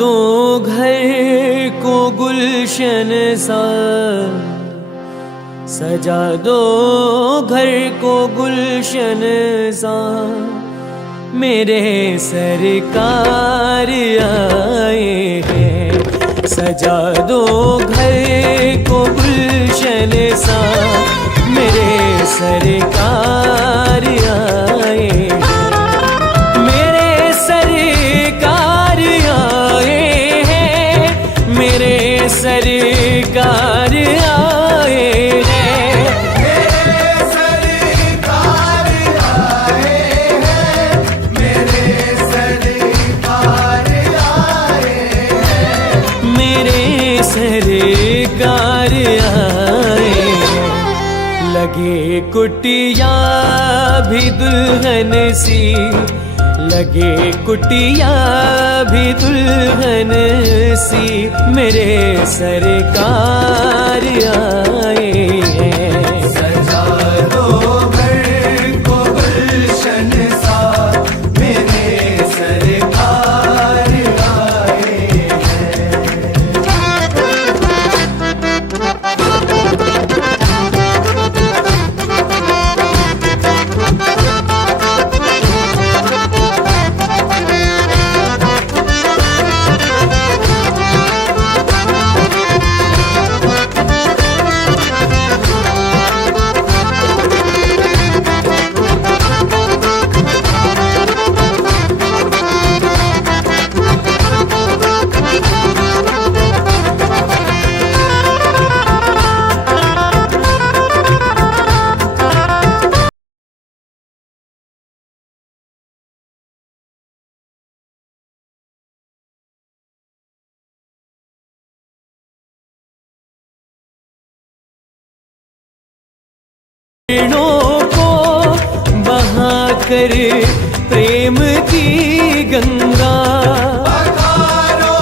दो घर को गुलशन सा, सजा दो घर को गुलशन सा। मेरे सरकार आए हैं, सजा दो घर को गुलशन सा। मेरे सरकार आए हैं, मेरे सरकार आए हैं, मेरे सरकार आए हैं, मेरे सरकार आए हैं, मेरे सरकार आए हैं, मेरे सरकार आए हैं। लगे कुटिया भी दुल्हन सी, लगे कुटिया भी दुल्हन सी। मेरे सरकार आए हैं, सजा दो घर को गुलशन सा। मेरे सरकार आए हैं। किरणों को बहाकर प्रेम की गंगा। पखारो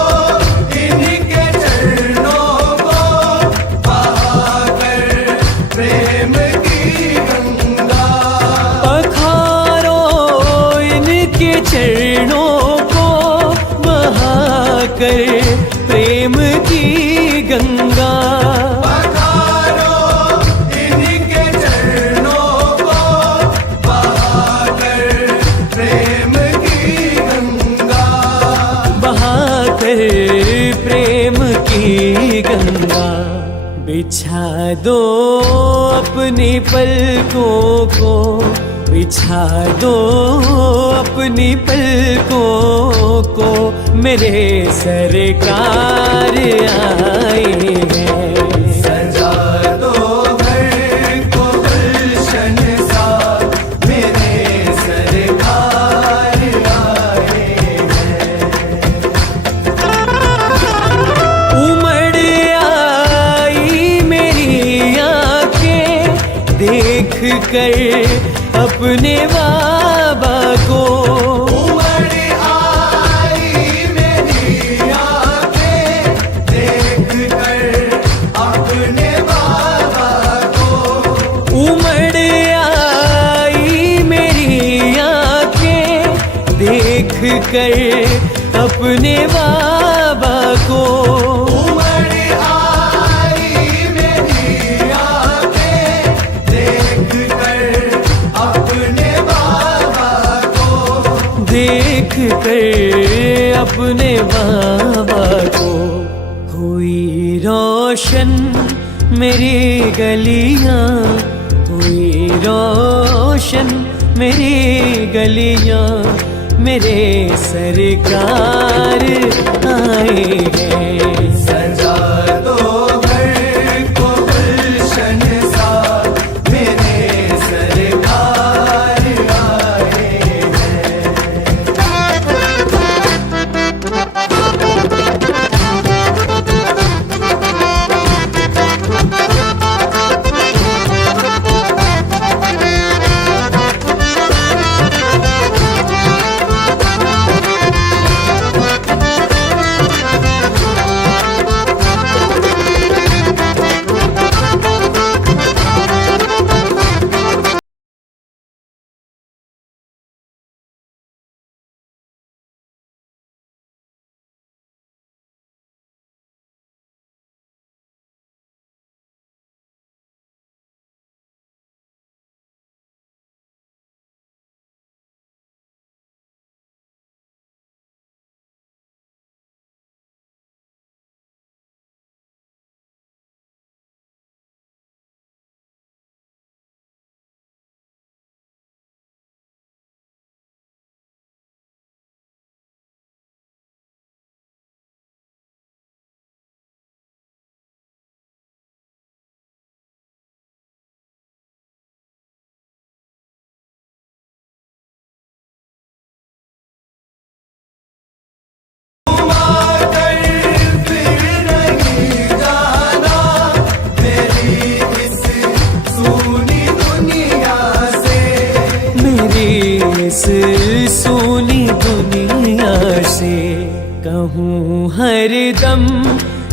इनके चरणों को, बहाकर प्रेम की गंगा। पखारो इनके चरणों को बहाकर प्रेम की गंगा। पखारो इनके चरणों को, बहाकर प्रेम की गंगा। बहाकर प्रेम की गंगा। बिछा दो अपनी पलकों को, बिछा दो अपनी पलकों को। मेरे सरकार आए हैं, सजा दो घर को गुलशन सा। मेरे सरकार आए हैं। उमड़ आई मेरी आंखें देख कर अपने बाबा को। उमड़ आई मेरी आंखें देख कर अपने बाबा को। उमड़ आई मेरी आंखें देख कर अपने बाबा को। उमड़ आई मेरी आंखें देख कर अपने बाबा को। देख कर अपने बाबा को। हुई रोशन मेरी गलियां, हुई रोशन मेरी गलियां। मेरे सरकार आए हैं, सजा दो घर को गुलशन सा। मेरे सरकार आए हैं।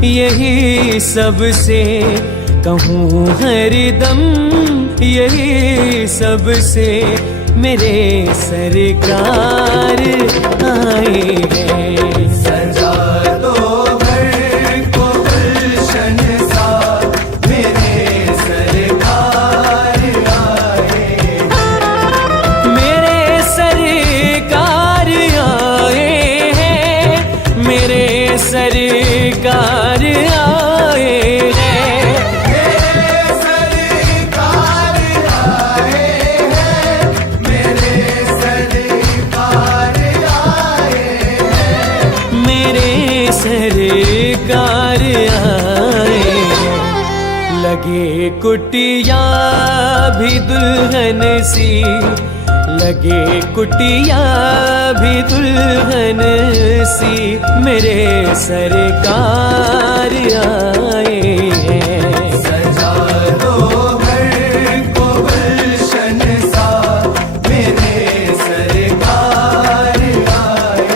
यही सबसे कहूँ हरदम, यही सबसे मेरे सरकार आए हैं। सजा दो घर को गुलशन सा, मेरे सरकार आए हैं। मेरे सरकार आए हैं, मेरे सरकार आए हैं। मेरे सरकार आए हैं, मेरे सरकार आए हैं। मेरे सरकार आए हैं। लगे कुटिया भी दुल्हन सी, लगे कुटिया भी दुल्हन सी, मेरे सरकार आए हैं। सजा दो घर को गुलशन सा, मेरे सरकार आए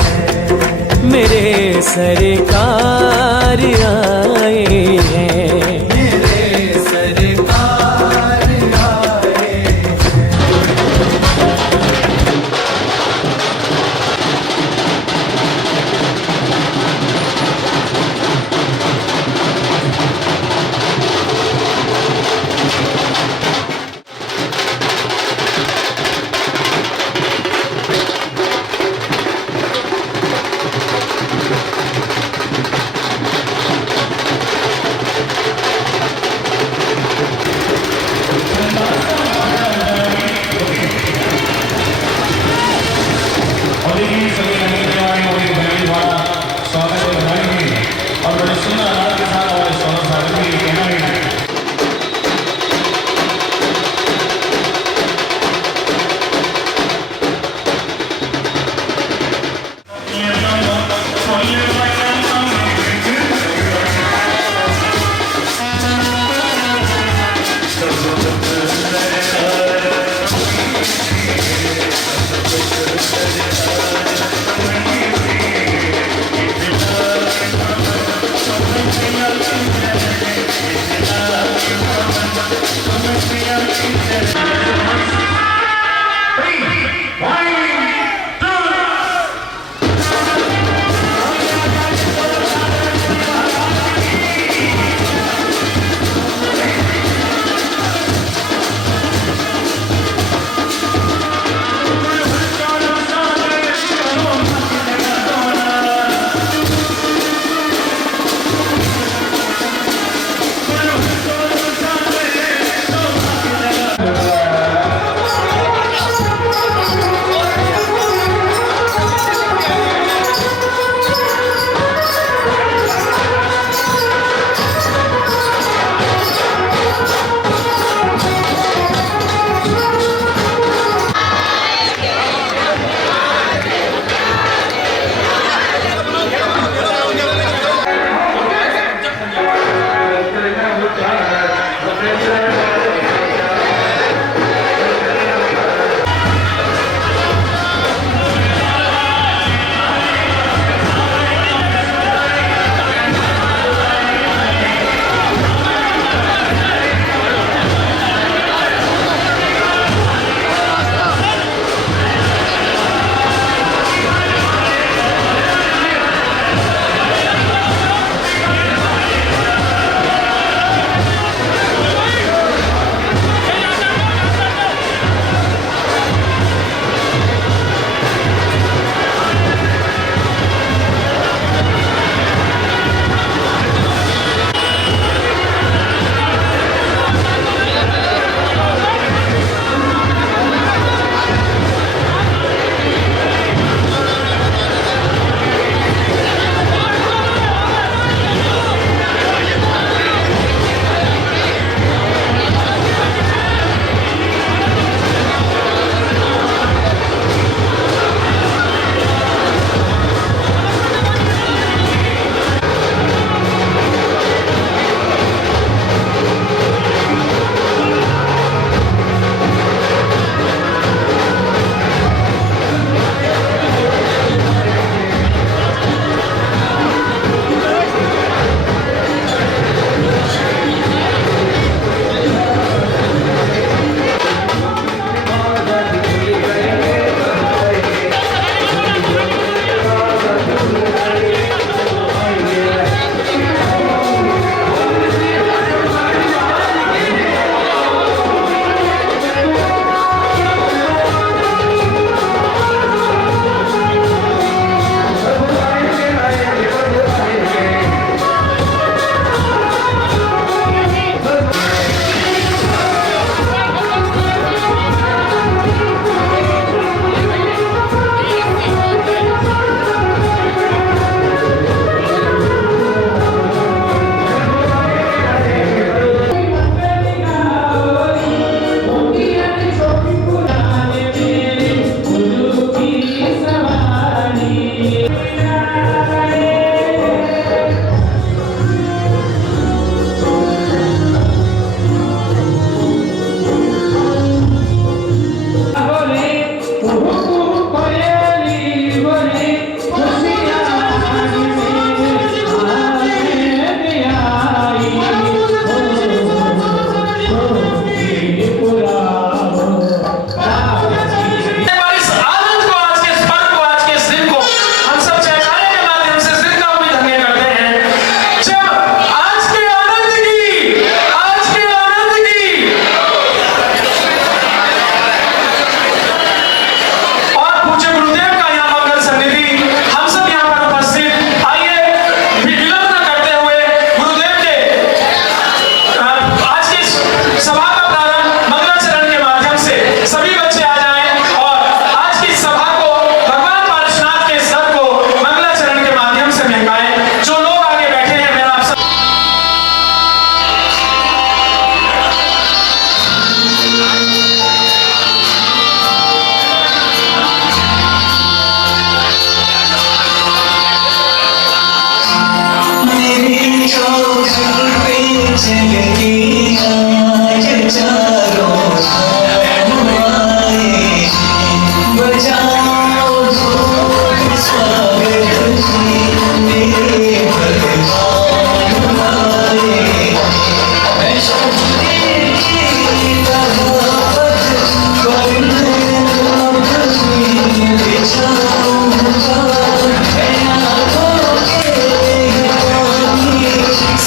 हैं। मेरे सरकार आए हैं। मेरे सरकार आए हैं।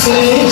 से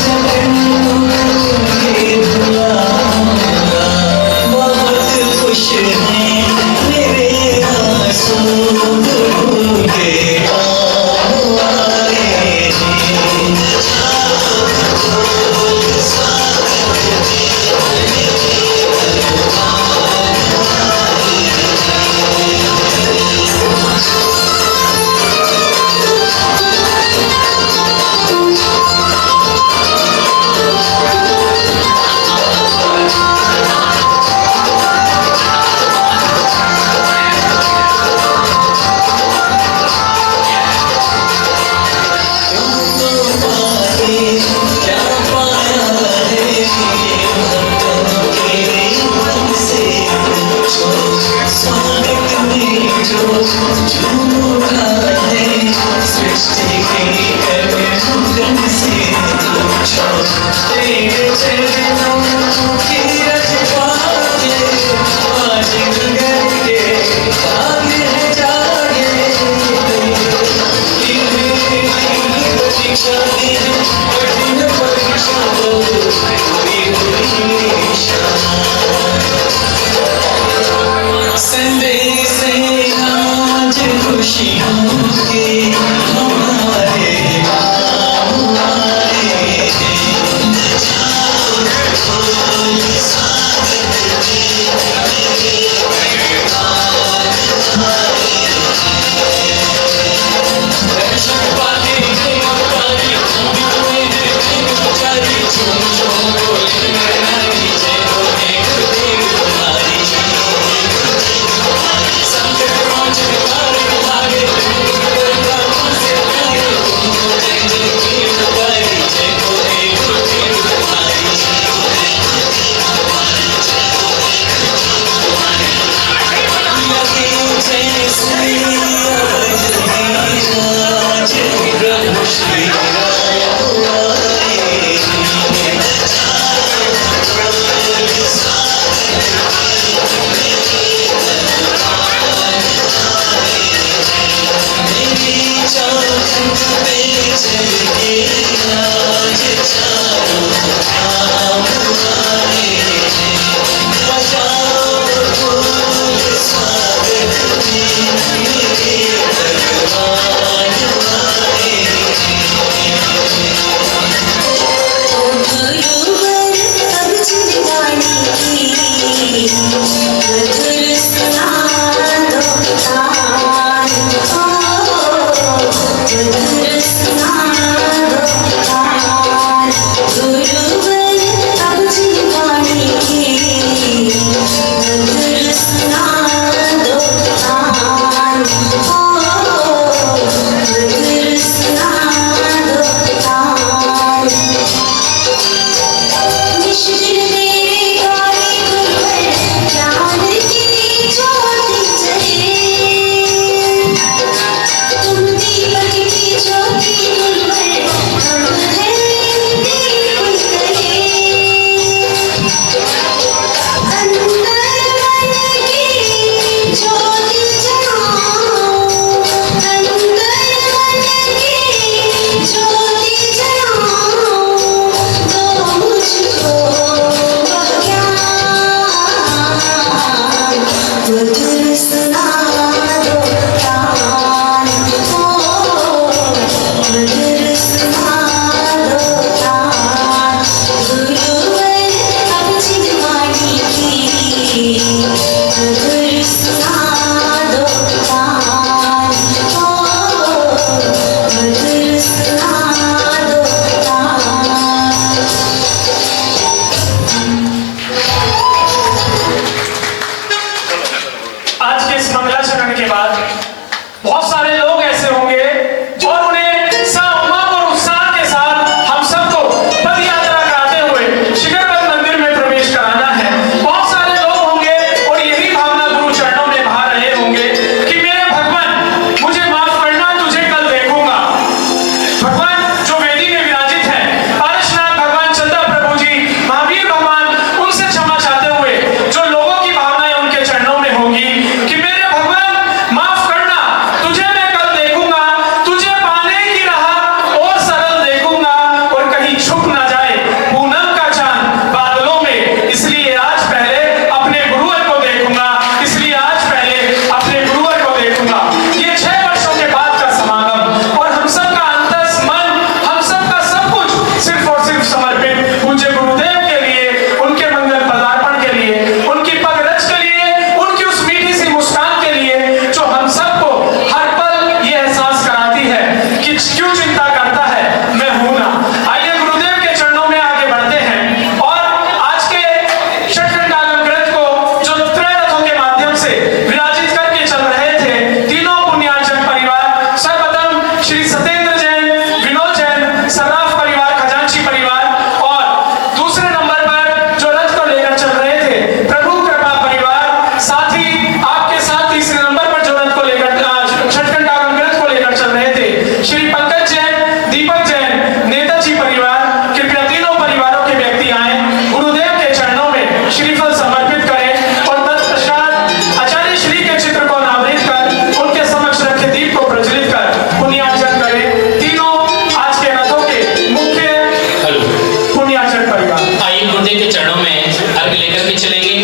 गुरुदेव के चरणों में अर्घ लेकर के चलेंगे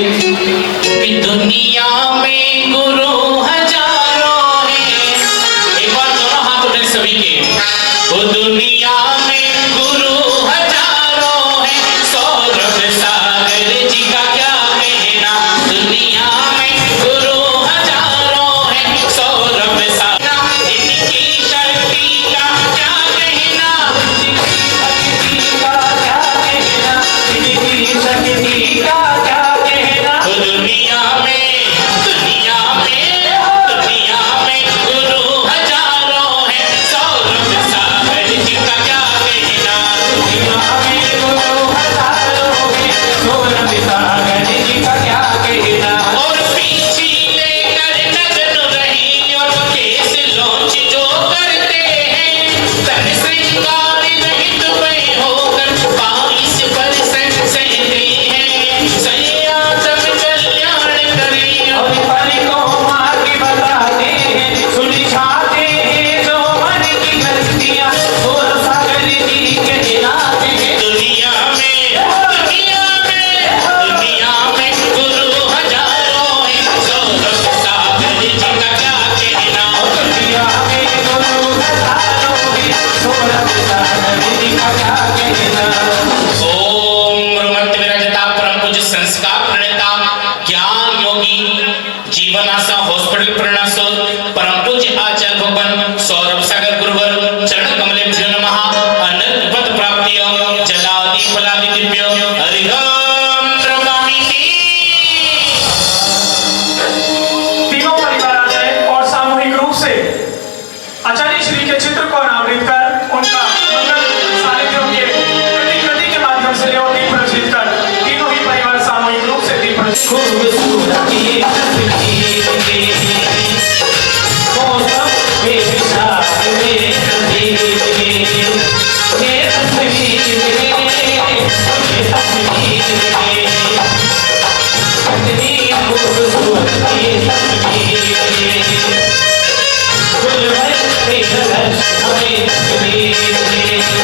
कि दुनिया में गुरु हजारों हैं। एक बार दोनों हाथ उठे सभी के। वो दुनिया में गुरु हजारों हैं, सौरभ सागर जी का क्या कहना। दुनिया में गुरु हजारों हैं, सौरभ सागर इनकी शक्ति का क्या कहना। इनकी शक्ति का क्या कहना, इनकी शक्ति का क्या कहना। दुनिया में गुरु हजारों हैं, सौरभ सागर जी का क्या कहना। दुनिया में गुरु हजारों हैं, सौरभ सागर जी का क्या कहना। और पीछे लेकर नजर रही और केस लॉन्च जो करते हैं, तन श्रृंगार रहित पे होकर 22% सहते हैं। सैया सब कल्याण करें और परी को मार के बताते हैं, सुलझाते हैं जो मन की गलतियां, और सागर जी कहलाते हैं। दुनिया में गुरु हजारों हैं, सौरभ सागर जी का क्या कहना। दुनिया में गुरु हजारों हैं, सौरभ सागर जी का क्या कहना। ओम ब्रह्मत्व विराजता परम पूज्य संस्कार प्रणेता ज्ञान योगी जीवन आशा हॉस्पिटल प्रणसो परम पूज्य आचार्य भगवान सौरभ सागर गुरुवर चरण कमलेभ्यो नमः। अनंत पद प्राप्तिय जलादि फलादि दिव्य हरिओम ब्रह्मामि तीनों परिवार आ जाए और सामूहिक रूप से आचार्य श्री के चित्र को अनावृत कर उनका मंगल सानिध्य के प्रतिकृति के माध्यम से और दीप प्रज्वलित कर तीनों ही परिवार सामूहिक रूप से दीप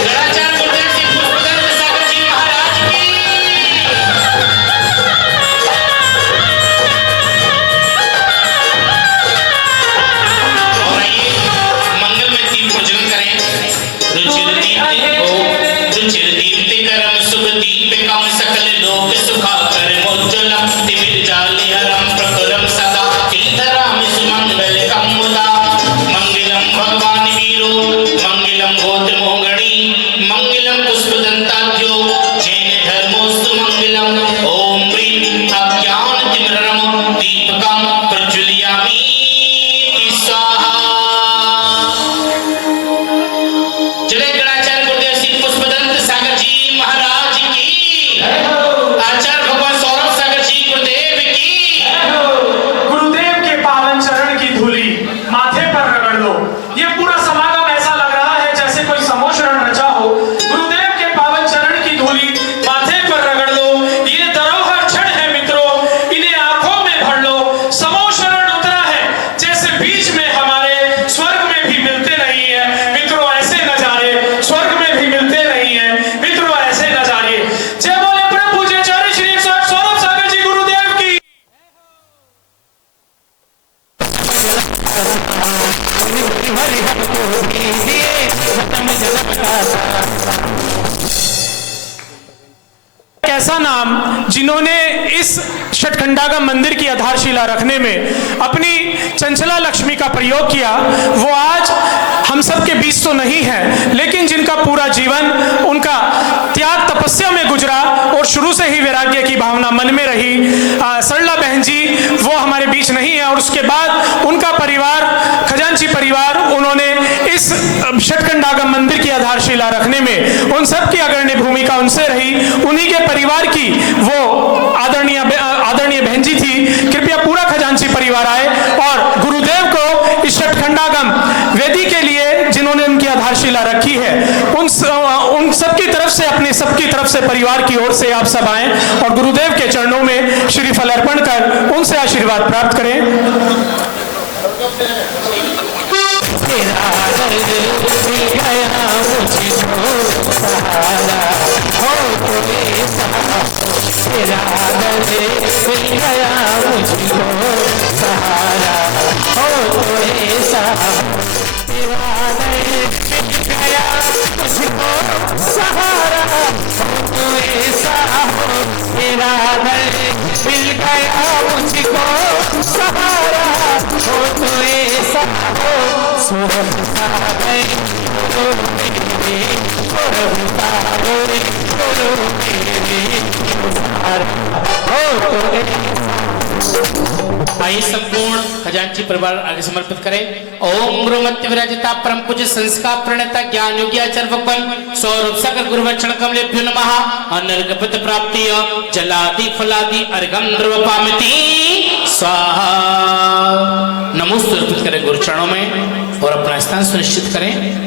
गणाचार्य गुरुदेव श्री पुष्पदत्त सागर जी महाराज की। और आइए मंगल में दीप प्रज्वलन करें। रुचिर दीप्तिकरम शुभ दीपिकम सकल लोक सुखाकर मोज्ज्वलम तिमिर्जाले हरम प्रकुरम सदा किलधराम सुमंगलकं मुदा। मंगलम भगवान वीरो मंगलम गोत्र मोहगणी मंगलम पुष्पदंताद्यो जैन धर्मोस्तु मंगलम। ओम ह्रीं अज्ञान तिमिरम दीपकं प्रज्वलयामि स्वाहा। जय गणाचार्य गुरुदेव श्री पुष्पदंत सागर जी महाराज की। आचार्य भगवान सौरभ सागर जी गुरुदेव की। गुरुदेव के पावन चरण की धूली माथे पर रगड़ लो। ये पूरा समागम ऐसा लग रहा है जैसे कोई समोशरण रचा हो। गुरुदेव के पावन चरण की धूली माथे पर रगड़ लो। ये धरोहर क्षण है मित्रों, इन्हें आंखों में भर लो। समोशरण उतरा है जैसे बीच में हमारे स्वर्ग में भी मिलते नहीं है मित्रों ऐसे नजारे, स्वर्ग में भी मिलते नहीं है मित्रों ऐसे नजारे। जय बोले परम पूज्य आचार्य श्री सौरभ सागर जी गुरुदेव की। एक ऐसा नाम जिन्होंने इस छठखंडागम मंदिर की आधारशिला रखने में अपनी चंचला लक्ष्मी का प्रयोग किया, वो आज हम सब के बीच तो नहीं है, लेकिन जिनका पूरा जीवन उनका त्याग तपस्या में गुजरा और शुरू से ही वैराग्य की भावना मन में रही। सरला बहन जी वो हमारे बीच नहीं है, और उसके बाद उनका परिवार खजांची परिवार उन्होंने इस छठखंडागम मंदिर की आधारशिला रखने में उन सब की अग्रणी भूमिका उनसे रही। उन्हीं के परिवार की वो आदरणीय बहन जी थी। कृपया पूरा खजांची परिवार आए और गुरुदेव को इस छठखंडागम वेदी के लिए जिन्होंने उनकी आधारशिला रखी है उन सबकी तरफ से अपने सबकी तरफ से परिवार की ओर से आप सब आए और गुरुदेव के चरणों में श्रीफल अर्पण कर उनसे आशीर्वाद प्राप्त करें। तेरा दर्द मिल गया मुझको सहारा हो तो ले सहारा। मिल गया मुझको सहारा, हो तो ऐसा तेरा दर मिल गया मुझको सहारा, हो तो ऐसा हो तेरा दर मिल गया मुझको सहारा, हो तो ऐसा हो सोहम सागर बोलो मेरे, सोहम सागर बोलो मेरे सहारा, हो तो आइए संपूर्ण खजांची परिवार आगे समर्पित करें। ओम गुरुमत्य विराजिता परम पूज्य संस्कार प्रणेता ज्ञान योगी आचार्य भगवान सौरभ सागर गुरुवचन कमलेभ्यो नमः। अनर्गपत प्राप्ति जलादि फलादि अर्घम द्रवपामिति स्वाहा। नमोस्तु अर्पित करें गुरु चरणों में और अपना स्थान सुनिश्चित करें।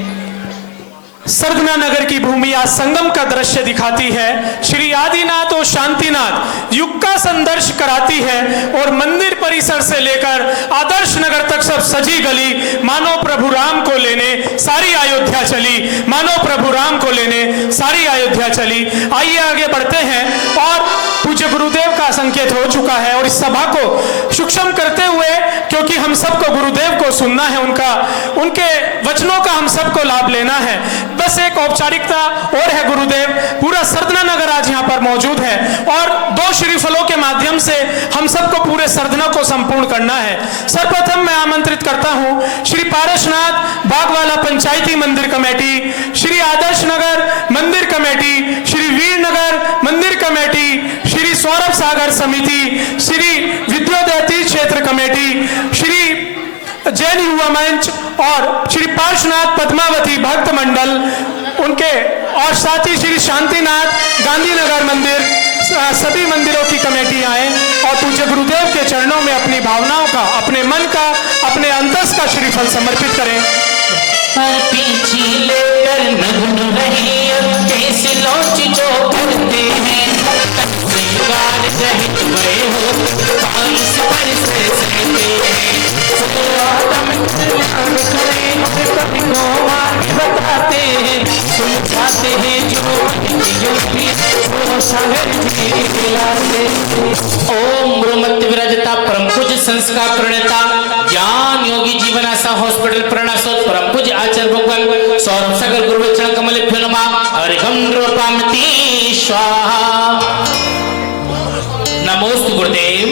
सरगना नगर की भूमि आज संगम का दृश्य दिखाती है। श्री आदिनाथ और शांतिनाथ युग का संदर्श कराती है और मंदिर परिसर से लेकर आदर्श नगर तक सब सजी गली मानो प्रभु राम को लेने सारी अयोध्या चली, मानो प्रभु राम को लेने सारी अयोध्या चली। आइए आगे बढ़ते हैं और पूज्य गुरुदेव का संकेत हो चुका है और इस सभा को सूक्ष्म करते हुए, क्योंकि हम सबको गुरुदेव को सुनना है, उनके वचनों का हम सबको लाभ लेना है। बस एक औपचारिकता और है गुरुदेव, पूरा सरदना नगर आज यहाँ पर मौजूद है और 2 श्रीफलों के माध्यम से हम सबको पूरे सरदना को संपूर्ण करना है। सर्वप्रथम मैं आमंत्रित करता हूँ श्री पारसनाथ बागवाला पंचायती मंदिर कमेटी, श्री आदर्श नगर मंदिर कमेटी, श्री वीरनगर मंदिर कमेटी, श्री सौरभ सागर समिति, श्री विद्योदयती क्षेत्र कमेटी, श्री जैन युवा मंच और श्री पार्श्वनाथ पद्मावती भक्त मंडल उनके और साथ ही श्री शांतिनाथ गांधीनगर मंदिर, सभी मंदिरों की कमेटी आए और पूज्य गुरुदेव के चरणों में अपनी भावनाओं का, अपने मन का, अपने अंतस का श्रीफल समर्पित करें। पीछे लेकर नग्न रही कैसे लौच जो करते हैं, श्रृंगार रहित गए हो 22 वर्ष सहते हैं, कभी को आगे बताते हैं, सुलझाते हैं जो सागर जी दिलाते। ओम गुरुमत्य विराजिता परम पूज्य संस्कार प्रणेता ज्ञान योगी जीवन आशा हॉस्पिटल प्रणासोत परम पूज्य आचार्य भगवान सौरभ सागर गुरुवचन कमलेभ्यो नमः। अर्घम द्रवपामिति स्वाहा। नमोस्तु गुरुदेव,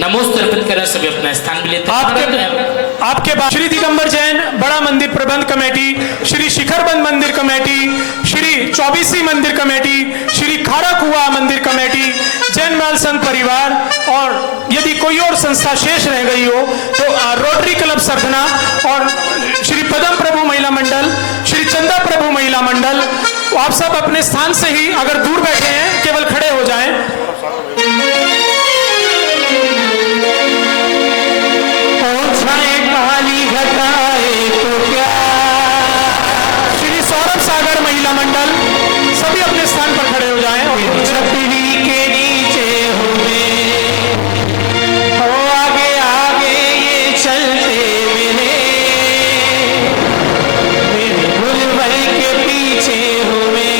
नमोस्तु अर्पित करें। सभी अपना स्थान भी लेते हैं। आपके बाद श्री दिगंबर जैन बड़ा मंदिर प्रबंध कमेटी, श्री शिखरबंद मंदिर कमेटी, श्री चौबीसी मंदिर कमेटी, श्री खारा कुआ मंदिर कमेटी, जैन बाल संघ परिवार और यदि कोई और संस्था शेष रह गई हो तो रोटरी क्लब सरदना और श्री पदम प्रभु महिला मंडल, श्री चंदा प्रभु महिला मंडल, आप सब अपने स्थान से ही अगर दूर बैठे हैं केवल खड़े हो जाएं। श्री सौरभ सागर महिला मंडल सभी अपने स्थान पर खड़े हो जाएं और छतरी के नीचे हो आगे आगे ये चलते मेरे गुलवर के पीछे हुए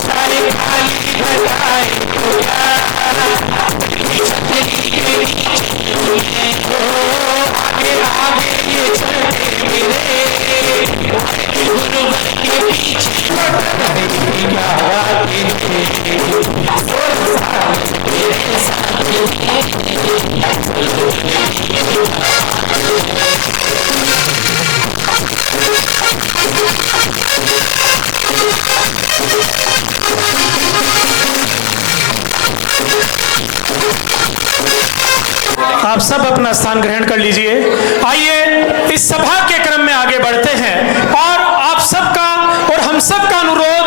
सारे खाली घटाए आगे आगे ये चलते मेरे गुरुवर के पीछे आप सब अपना स्थान ग्रहण कर लीजिए। आइए इस सभा के क्रम में आगे बढ़ते हैं और आप सबका और हम सबका अनुरोध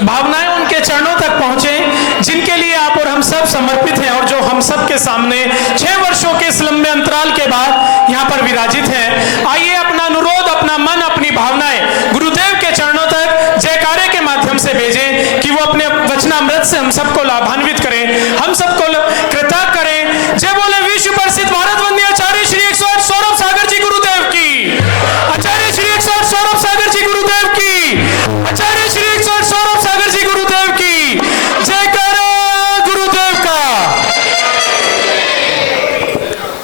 भावनाएं उनके चरणों तक पहुंचे जिनके लिए आप और हम सब समर्पित हैं और जो हम सब के सामने 6 वर्षों के इस लंबे अंतराल के बाद यहाँ पर विराजित हैं। आइए अपना अनुरोध, अपना मन, अपनी भावनाएं गुरुदेव के चरणों तक जयकारे के माध्यम से भेजें कि वो अपने वचनामृत अमृत से हम सबको लाभान्वित करें, हम सबको कृतज्ञ करें। जय बोले विश्व प्रसिद्ध भारत वंदनीय आचार्य श्री 108 सौरभ सागर जी गुरुदेव की, आचार्य श्री 108 सौरभ सागर जी गुरुदेव की, आचार्य श्री 108 सौरभ सागर जी गुरुदेव की। जय करो गुरुदेव का।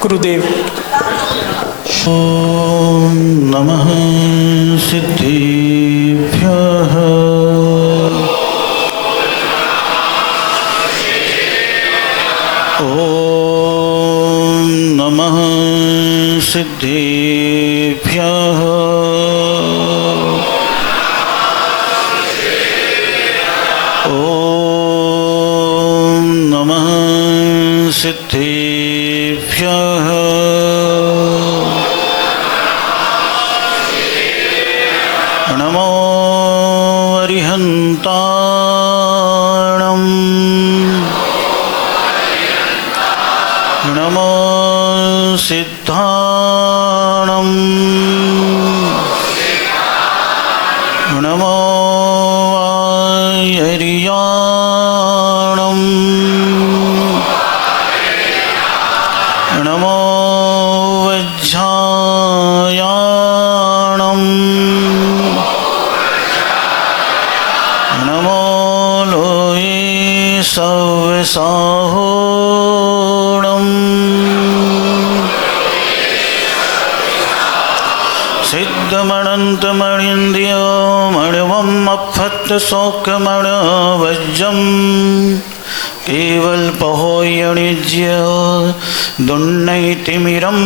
गुरुदेव। ओम नमः सिद्धिभ्यः। ओम नमः सिद्धिभ्यः। ओम नमः सिद्धिभ्यः। नमो अरिहन्ताणं। नमो सिद्धाणं। नमो आयर्याणं। नमो वज्रायाणं। नमो लोये सव्यसाहोणम्। सिद्धमनन्तमणीन्द्रियो मणिवम् अफत्सौख्यमणवज्रं केवलपहोयणिज्य दुन्नैतिमिरं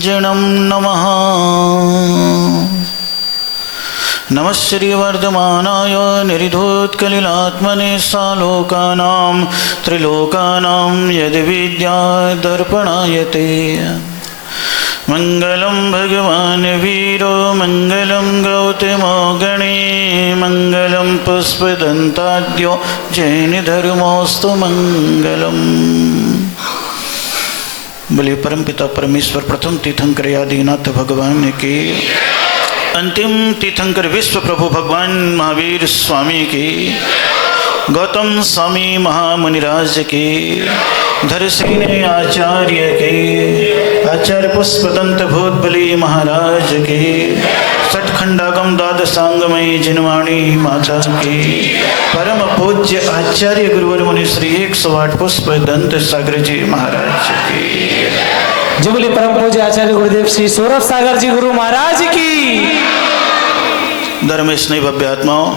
जनं नमः। नमः श्रीवर्धमानाय निरिधोत्कलिलात्मने सालोकानां त्रिलोकानां यद्विद्यादर्पणायते। मंगलम भगवान वीरो मंगलम गौतमो गणे मंगलम पुष्पदंताद्यो जैन धर्मोस्तु मंगलम। बोले परमपिता परमेश्वर प्रथम तीर्थंकर आदिनाथ भगवान के, अंतिम तीर्थंकर विश्व प्रभु भगवान महावीर स्वामी की, गौतम स्वामी महामुनिराज के, धरसेने आचार्य के, आचार्य पुष्पदंत भूतबली महाराज के, सठखंडागम द्वादशांगमयी जिनवाणी माता के, परम पूज्य आचार्य गुरुवर मुनि श्री 108 पुष्पदंत सागर जी महाराज की। जो बोले परम पूज्य आचार्य गुरुदेव श्री सौरभ सागर जी गुरु महाराज की। धर्म स्नेह भव्य आत्माओं,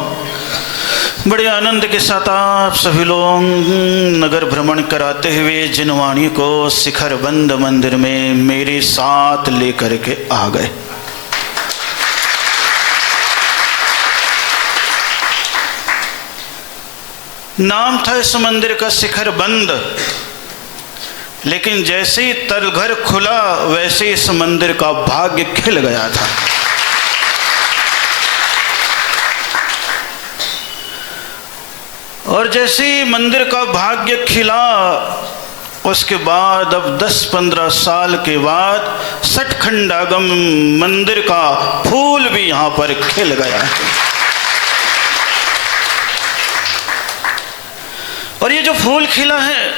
बड़े आनंद के साथ आप सभी लोग नगर भ्रमण कराते हुए जिनवाणी को शिखर बंद मंदिर में मेरे साथ लेकर के आ गए। नाम था इस मंदिर का शिखर बंद, लेकिन जैसे ही तलघर खुला वैसे इस मंदिर का भाग्य खिल गया था। और जैसे ही मंदिर का भाग्य खिला, उसके बाद अब 10-15 साल के बाद सठखंडागम मंदिर का फूल भी यहाँ पर खिल गया है। और ये जो फूल खिला है,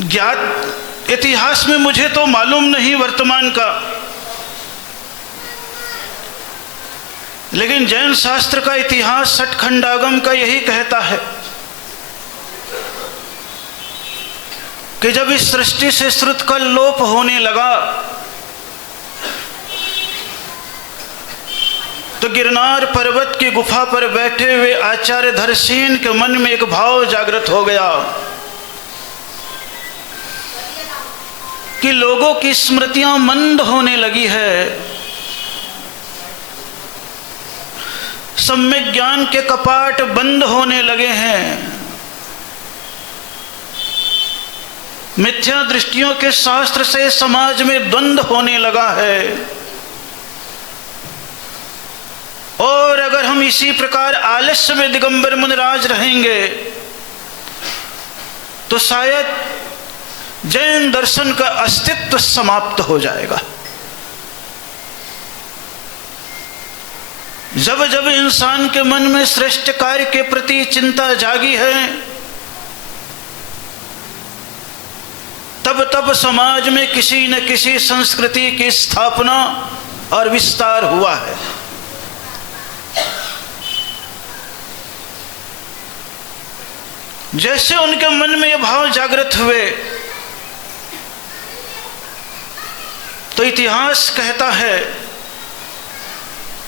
ज्ञात इतिहास में मुझे तो मालूम नहीं वर्तमान का, लेकिन जैन शास्त्र का इतिहास सठखंडागम का यही कहता है कि जब इस सृष्टि से श्रुत का लोप होने लगा तो गिरनार पर्वत की गुफा पर बैठे हुए आचार्य धरसेन के मन में एक भाव जागृत हो गया कि लोगों की स्मृतियां मंद होने लगी है, सम्यक ज्ञान के कपाट बंद होने लगे हैं, मिथ्या दृष्टियों के शास्त्र से समाज में द्वंद्व होने लगा है। और अगर हम इसी प्रकार आलस्य में दिगंबर मुनिराज रहेंगे तो शायद जैन दर्शन का अस्तित्व समाप्त हो जाएगा। जब जब इंसान के मन में श्रेष्ठ कार्य के प्रति चिंता जागी है, तब तब समाज में किसी न किसी संस्कृति की स्थापना और विस्तार हुआ है। जैसे उनके मन में ये भाव जागृत हुए, तो इतिहास कहता है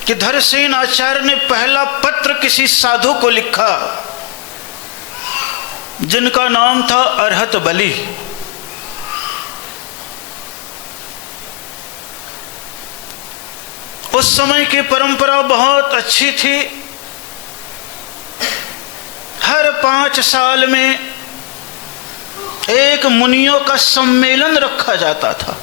कि धरसेन आचार्य ने पहला पत्र किसी साधु को लिखा जिनका नाम था अरहत बलि। उस समय की परंपरा बहुत अच्छी थी। हर 5 साल में एक मुनियों का सम्मेलन रखा जाता था।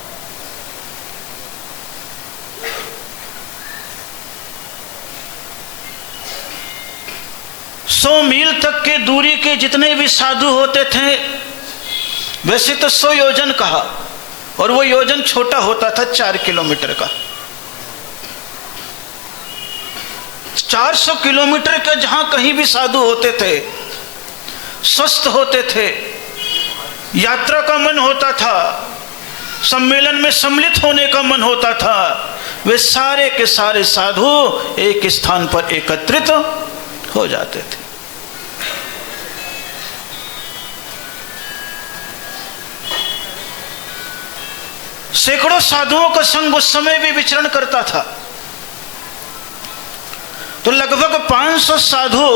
सौ मील तक के दूरी के जितने भी साधु होते थे, वैसे तो 100 योजन कहा, और वो योजन छोटा होता था 4 किलोमीटर का। 400 किलोमीटर के जहां कहीं भी साधु होते थे, स्वस्थ होते थे, यात्रा का मन होता था, सम्मेलन में सम्मिलित होने का मन होता था, वे सारे के सारे साधु एक स्थान पर एकत्रित हो जाते थे। सैकड़ों साधुओं का संघ उस समय भी विचरण करता था। तो लगभग 500 साधु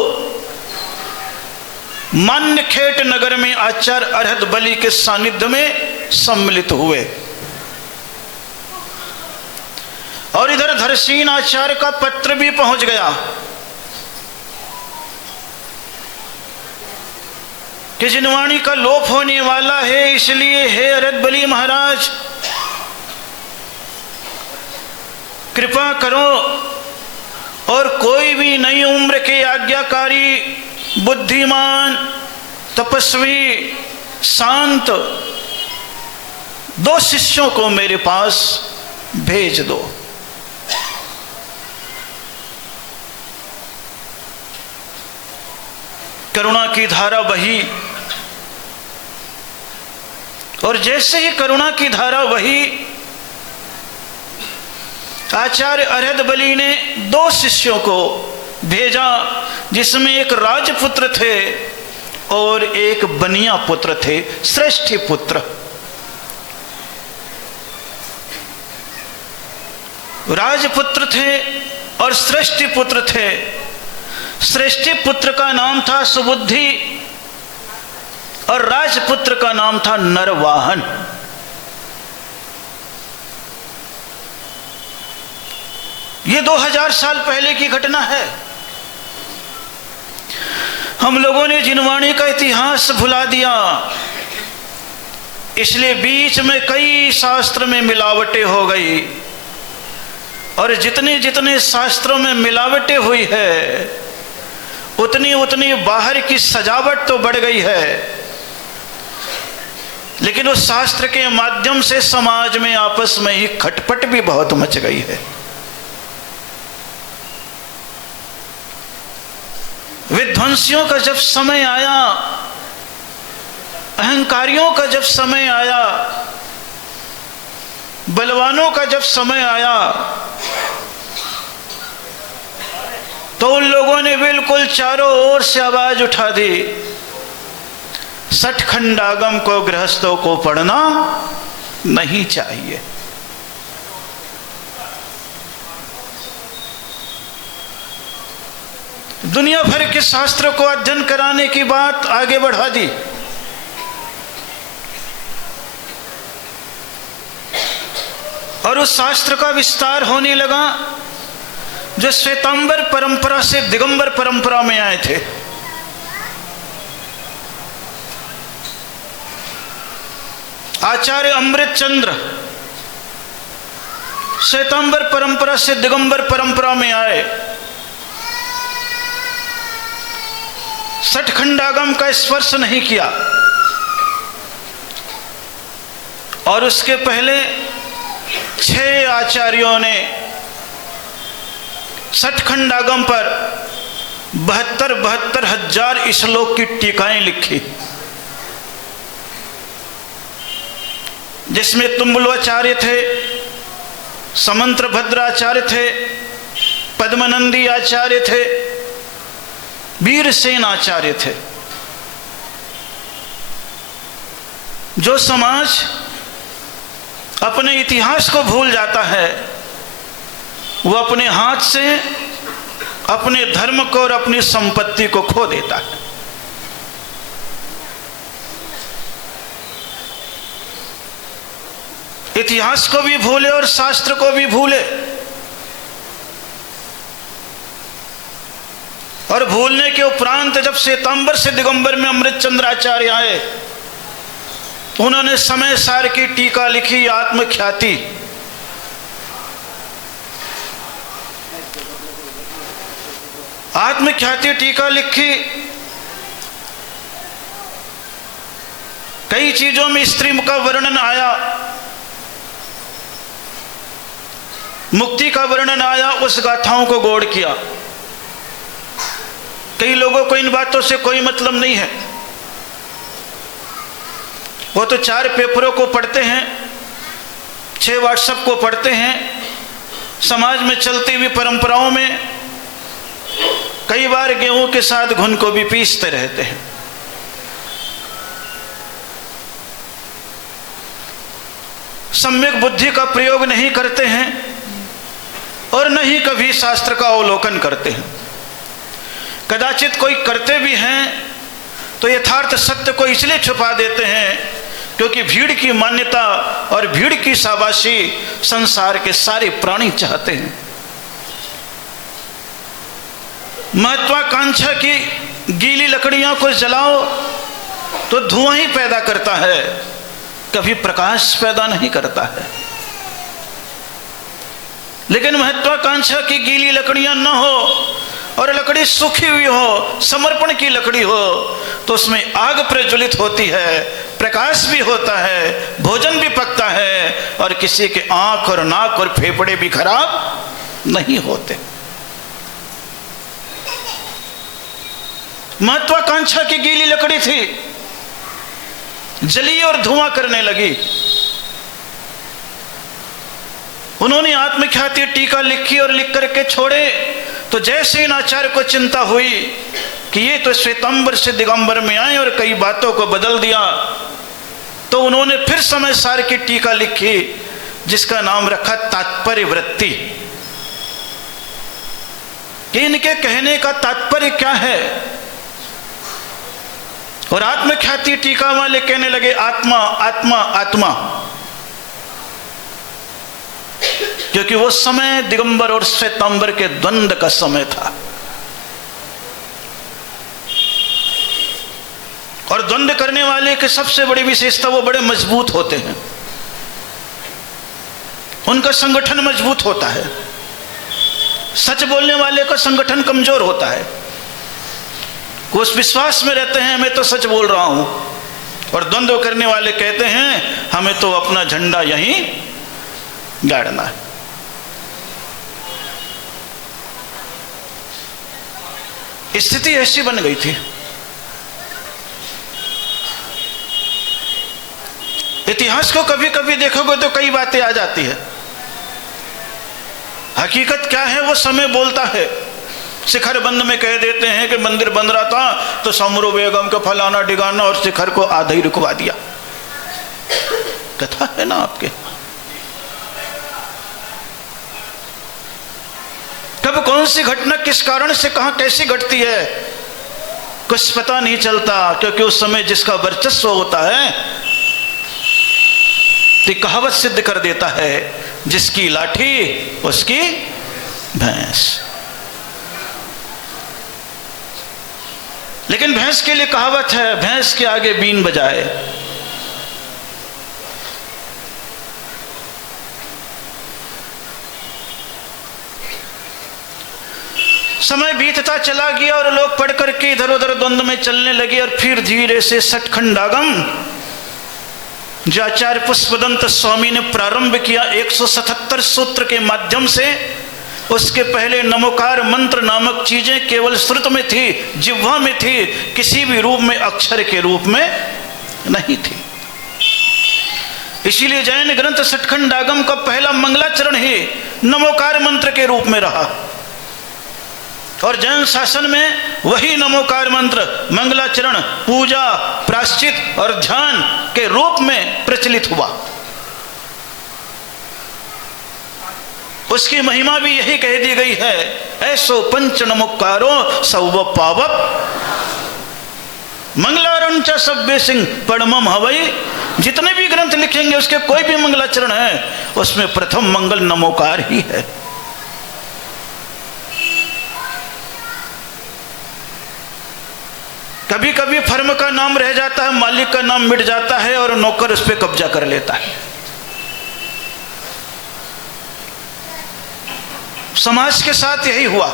मान्यखेट नगर में आचार्य अरहत बलि के सानिध्य में सम्मिलित हुए। और इधर धरसीन आचार्य का पत्र भी पहुंच गया कि जिनवाणी का लोप होने वाला है, इसलिए हे अरहत बलि महाराज, कृपा करो और कोई भी नई उम्र के आज्ञाकारी, बुद्धिमान, तपस्वी, शांत 2 शिष्यों को मेरे पास भेज दो। करुणा की धारा बही, और जैसे ही करुणा की धारा बही, आचार्य अरहत बलि ने 2 शिष्यों को भेजा, जिसमें एक राजपुत्र थे और एक बनिया पुत्र थे, श्रेष्ठी पुत्र। राजपुत्र थे और श्रेष्ठी पुत्र थे। श्रेष्ठी पुत्र का नाम था सुबुद्धि और राजपुत्र का नाम था नरवाहन। ये 2000 साल पहले की घटना है। हम लोगों ने जिनवाणी का इतिहास भुला दिया, इसलिए बीच में कई शास्त्र में मिलावटें हो गई, और जितने जितने शास्त्रों में मिलावटें हुई है, उतनी उतनी बाहर की सजावट तो बढ़ गई है, लेकिन उस शास्त्र के माध्यम से समाज में आपस में ही खटपट भी बहुत मच गई है। विध्वंसियों का जब समय आया, अहंकारियों का जब समय आया, बलवानों का जब समय आया, तो उन लोगों ने बिल्कुल चारों ओर से आवाज उठा दी, सठखंडागम को गृहस्थों को पढ़ना नहीं चाहिए। दुनिया भर के शास्त्र को अध्ययन कराने की बात आगे बढ़ा दी। और उस शास्त्र का विस्तार होने लगा जो श्वेतांबर परंपरा से दिगंबर परंपरा में आए थे। आचार्य अमृत चंद्र श्वेतांबर परंपरा से दिगंबर परंपरा में आए। सठखंडागम का स्पर्श नहीं किया, और उसके पहले 6 आचार्यों ने सठखंड आगम पर 72 हजार श्लोक की टीकाएं लिखी, जिसमें तुम्बुलाचार्य थे, समंत्र भद्राचार्य थे, पद्मनंदी आचार्य थे, वीरसेन आचार्य थे। जो समाज अपने इतिहास को भूल जाता है वो अपने हाथ से अपने धर्म को और अपनी संपत्ति को खो देता है। इतिहास को भी भूले और शास्त्र को भी भूले, और भूलने के उपरांत जब श्वेतांबर से दिगंबर में अमृतचंद्राचार्य आए तो उन्होंने समय सार की टीका लिखी, आत्मख्याति। आत्मख्याति टीका लिखी। कई चीजों में स्त्री का वर्णन आया, मुक्ति का वर्णन आया, उस गाथाओं को गौड़ किया। कई लोगों को इन बातों से कोई मतलब नहीं है, वो तो 4 पेपरों को पढ़ते हैं, 6 व्हाट्सएप को पढ़ते हैं, समाज में चलती हुई परंपराओं में कई बार गेहूं के साथ घुन को भी पीसते रहते हैं। सम्यक बुद्धि का प्रयोग नहीं करते हैं और न ही कभी शास्त्र का अवलोकन करते हैं। कदाचित कोई करते भी हैं तो यथार्थ सत्य को इसलिए छुपा देते हैं क्योंकि भीड़ की मान्यता और भीड़ की शाबाशी संसार के सारे प्राणी चाहते हैं। महत्वाकांक्षा की गीली लकड़ियों को जलाओ तो धुआं ही पैदा करता है, कभी प्रकाश पैदा नहीं करता है। लेकिन महत्वाकांक्षा की गीली लकड़ियां न हो और लकड़ी सूखी हुई हो, समर्पण की लकड़ी हो, तो उसमें आग प्रज्वलित होती है, प्रकाश भी होता है, भोजन भी पकता है और किसी के आंख और नाक और फेफड़े भी खराब नहीं होते। महत्वाकांक्षा की गीली लकड़ी थी, जली और धुआं करने लगी। उन्होंने आत्मख्याति टीका लिखी और लिख करके छोड़े तो जैसे इन आचार्य को चिंता हुई कि ये तो श्वेतांबर से दिगंबर में आए और कई बातों को बदल दिया, तो उन्होंने फिर समय सार की टीका लिखी जिसका नाम रखा तात्पर्य वृत्ति, कि इनके कहने का तात्पर्य क्या है। और आत्मख्याति टीका वाले कहने लगे आत्मा आत्मा आत्मा, क्योंकि वो समय दिगंबर और श्वेतांबर के द्वंद्व का समय था। और द्वंद्व करने वाले की सबसे बड़ी विशेषता, वो बड़े मजबूत होते हैं, उनका संगठन मजबूत होता है। सच बोलने वाले का संगठन कमजोर होता है, वो उस विश्वास में रहते हैं मैं तो सच बोल रहा हूं, और द्वंद्व करने वाले कहते हैं हमें तो अपना झंडा यहीं गाड़ना है। स्थिति ऐसी बन गई थी। इतिहास को कभी कभी देखोगे तो कई बातें आ जाती है, हकीकत क्या है वो समय बोलता है। शिखर बंद में कह देते हैं कि मंदिर बन रहा था तो समरो बेगम को फलाना डिगाना और शिखर को आधा ही रुकवा दिया। कथा है ना आपके। कब कौन सी घटना किस कारण से कहां कैसी घटती है कुछ पता नहीं चलता, क्योंकि उस समय जिसका वर्चस्व होता है तो कहावत सिद्ध कर देता है, जिसकी लाठी उसकी भैंस। लेकिन भैंस के लिए कहावत है, भैंस के आगे बीन बजाए। समय बीतता चला गया और लोग पढ़ करके इधर उधर द्वंद्व में चलने लगे, और फिर धीरे से सठखंडागम जो आचार्य पुष्पदंत स्वामी ने प्रारंभ किया 177 सूत्र के माध्यम से, उसके पहले नमोकार मंत्र नामक चीजें केवल श्रुत में थी, जिह्वा में थी, किसी भी रूप में अक्षर के रूप में नहीं थी। इसीलिए जैन ग्रंथ सठखंडागम का पहला मंगलाचरण ही नमोकार मंत्र के रूप में रहा और जैन शासन में वही नमोकार मंत्र मंगलाचरण पूजा, प्रायश्चित और ध्यान के रूप में प्रचलित हुआ। उसकी महिमा भी यही कह दी गई है, ऐसो पंच नमोकारो सव पावक मंगलारंच सव्य सिंह पड़मम हवई। जितने भी ग्रंथ लिखेंगे उसके कोई भी मंगलाचरण है, उसमें प्रथम मंगल नमोकार ही है। कभी कभी फर्म का नाम रह जाता है, मालिक का नाम मिट जाता है और नौकर उस पर कब्जा कर लेता है। समाज के साथ यही हुआ।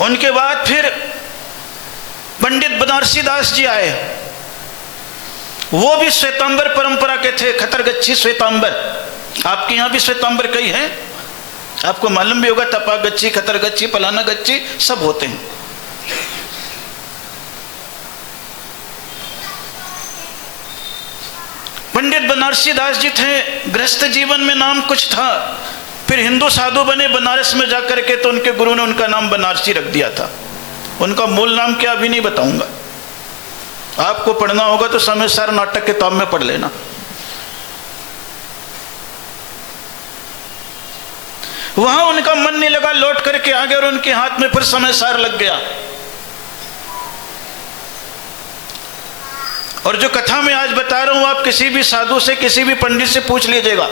उनके बाद फिर पंडित बनारसी दास जी आए। वो भी श्वेतांबर परंपरा के थे, खतरगच्छी श्वेतांबर। आपके यहां भी श्वेतांबर कई हैं, आपको मालूम भी होगा। तपागच्छी, खतरगच्छी, पलाना गच्छी सब होते हैं। पंडित बनारसी दास जी थे। गृहस्थ जीवन में नाम कुछ था, फिर हिंदू साधु बने बनारस में जाकर के, तो उनके गुरु ने उनका नाम बनारसी रख दिया था। उनका मूल नाम क्या अभी नहीं बताऊंगा, आपको पढ़ना होगा तो समय सार नाटक किताब में पढ़ लेना। वहां उनका मन नहीं लगा, लौट करके आ गए और उनके हाथ में फिर समय सार लग गया। और जो कथा मैं आज बता रहा हूं आप किसी भी साधु से, किसी भी पंडित से पूछ लीजिएगा,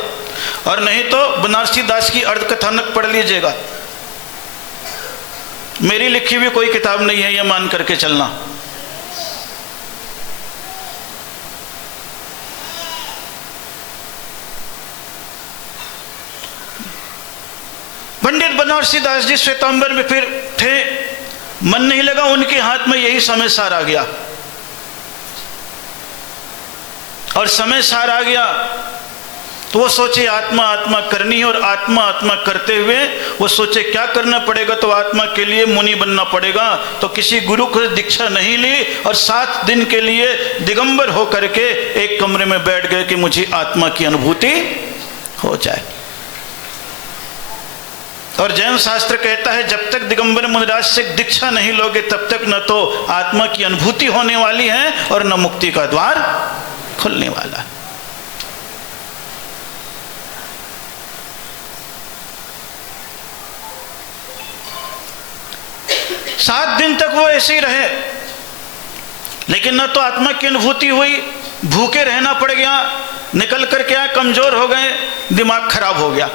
और नहीं तो बनारसी दास की अर्ध कथानक पढ़ लीजिएगा। मेरी लिखी हुई कोई किताब नहीं है, यह मान करके चलना। पंडित बनारसी दास जी श्वेतांबर में फिर थे, मन नहीं लगा, उनके हाथ में यही समय सार आ गया। और समय सार आ गया तो वो सोचे आत्मा आत्मा करनी है, और आत्मा आत्मा करते हुए वो सोचे क्या करना पड़ेगा, तो आत्मा के लिए मुनि बनना पड़ेगा। तो किसी गुरु को दीक्षा नहीं ली और 7 दिन के लिए दिगंबर होकर के एक कमरे में बैठ गए कि मुझे आत्मा की अनुभूति हो जाए। और जैन शास्त्र कहता है जब तक दिगंबर मुनिराज से दीक्षा नहीं लोगे तब तक न तो आत्मा की अनुभूति होने वाली है और न मुक्ति का द्वार खुलने वाला है। सात दिन तक वो ऐसे ही रहे, लेकिन न तो आत्मा की अनुभूति हुई, भूखे रहना पड़ गया, निकल कर क्या कमजोर हो गए, दिमाग खराब हो गया।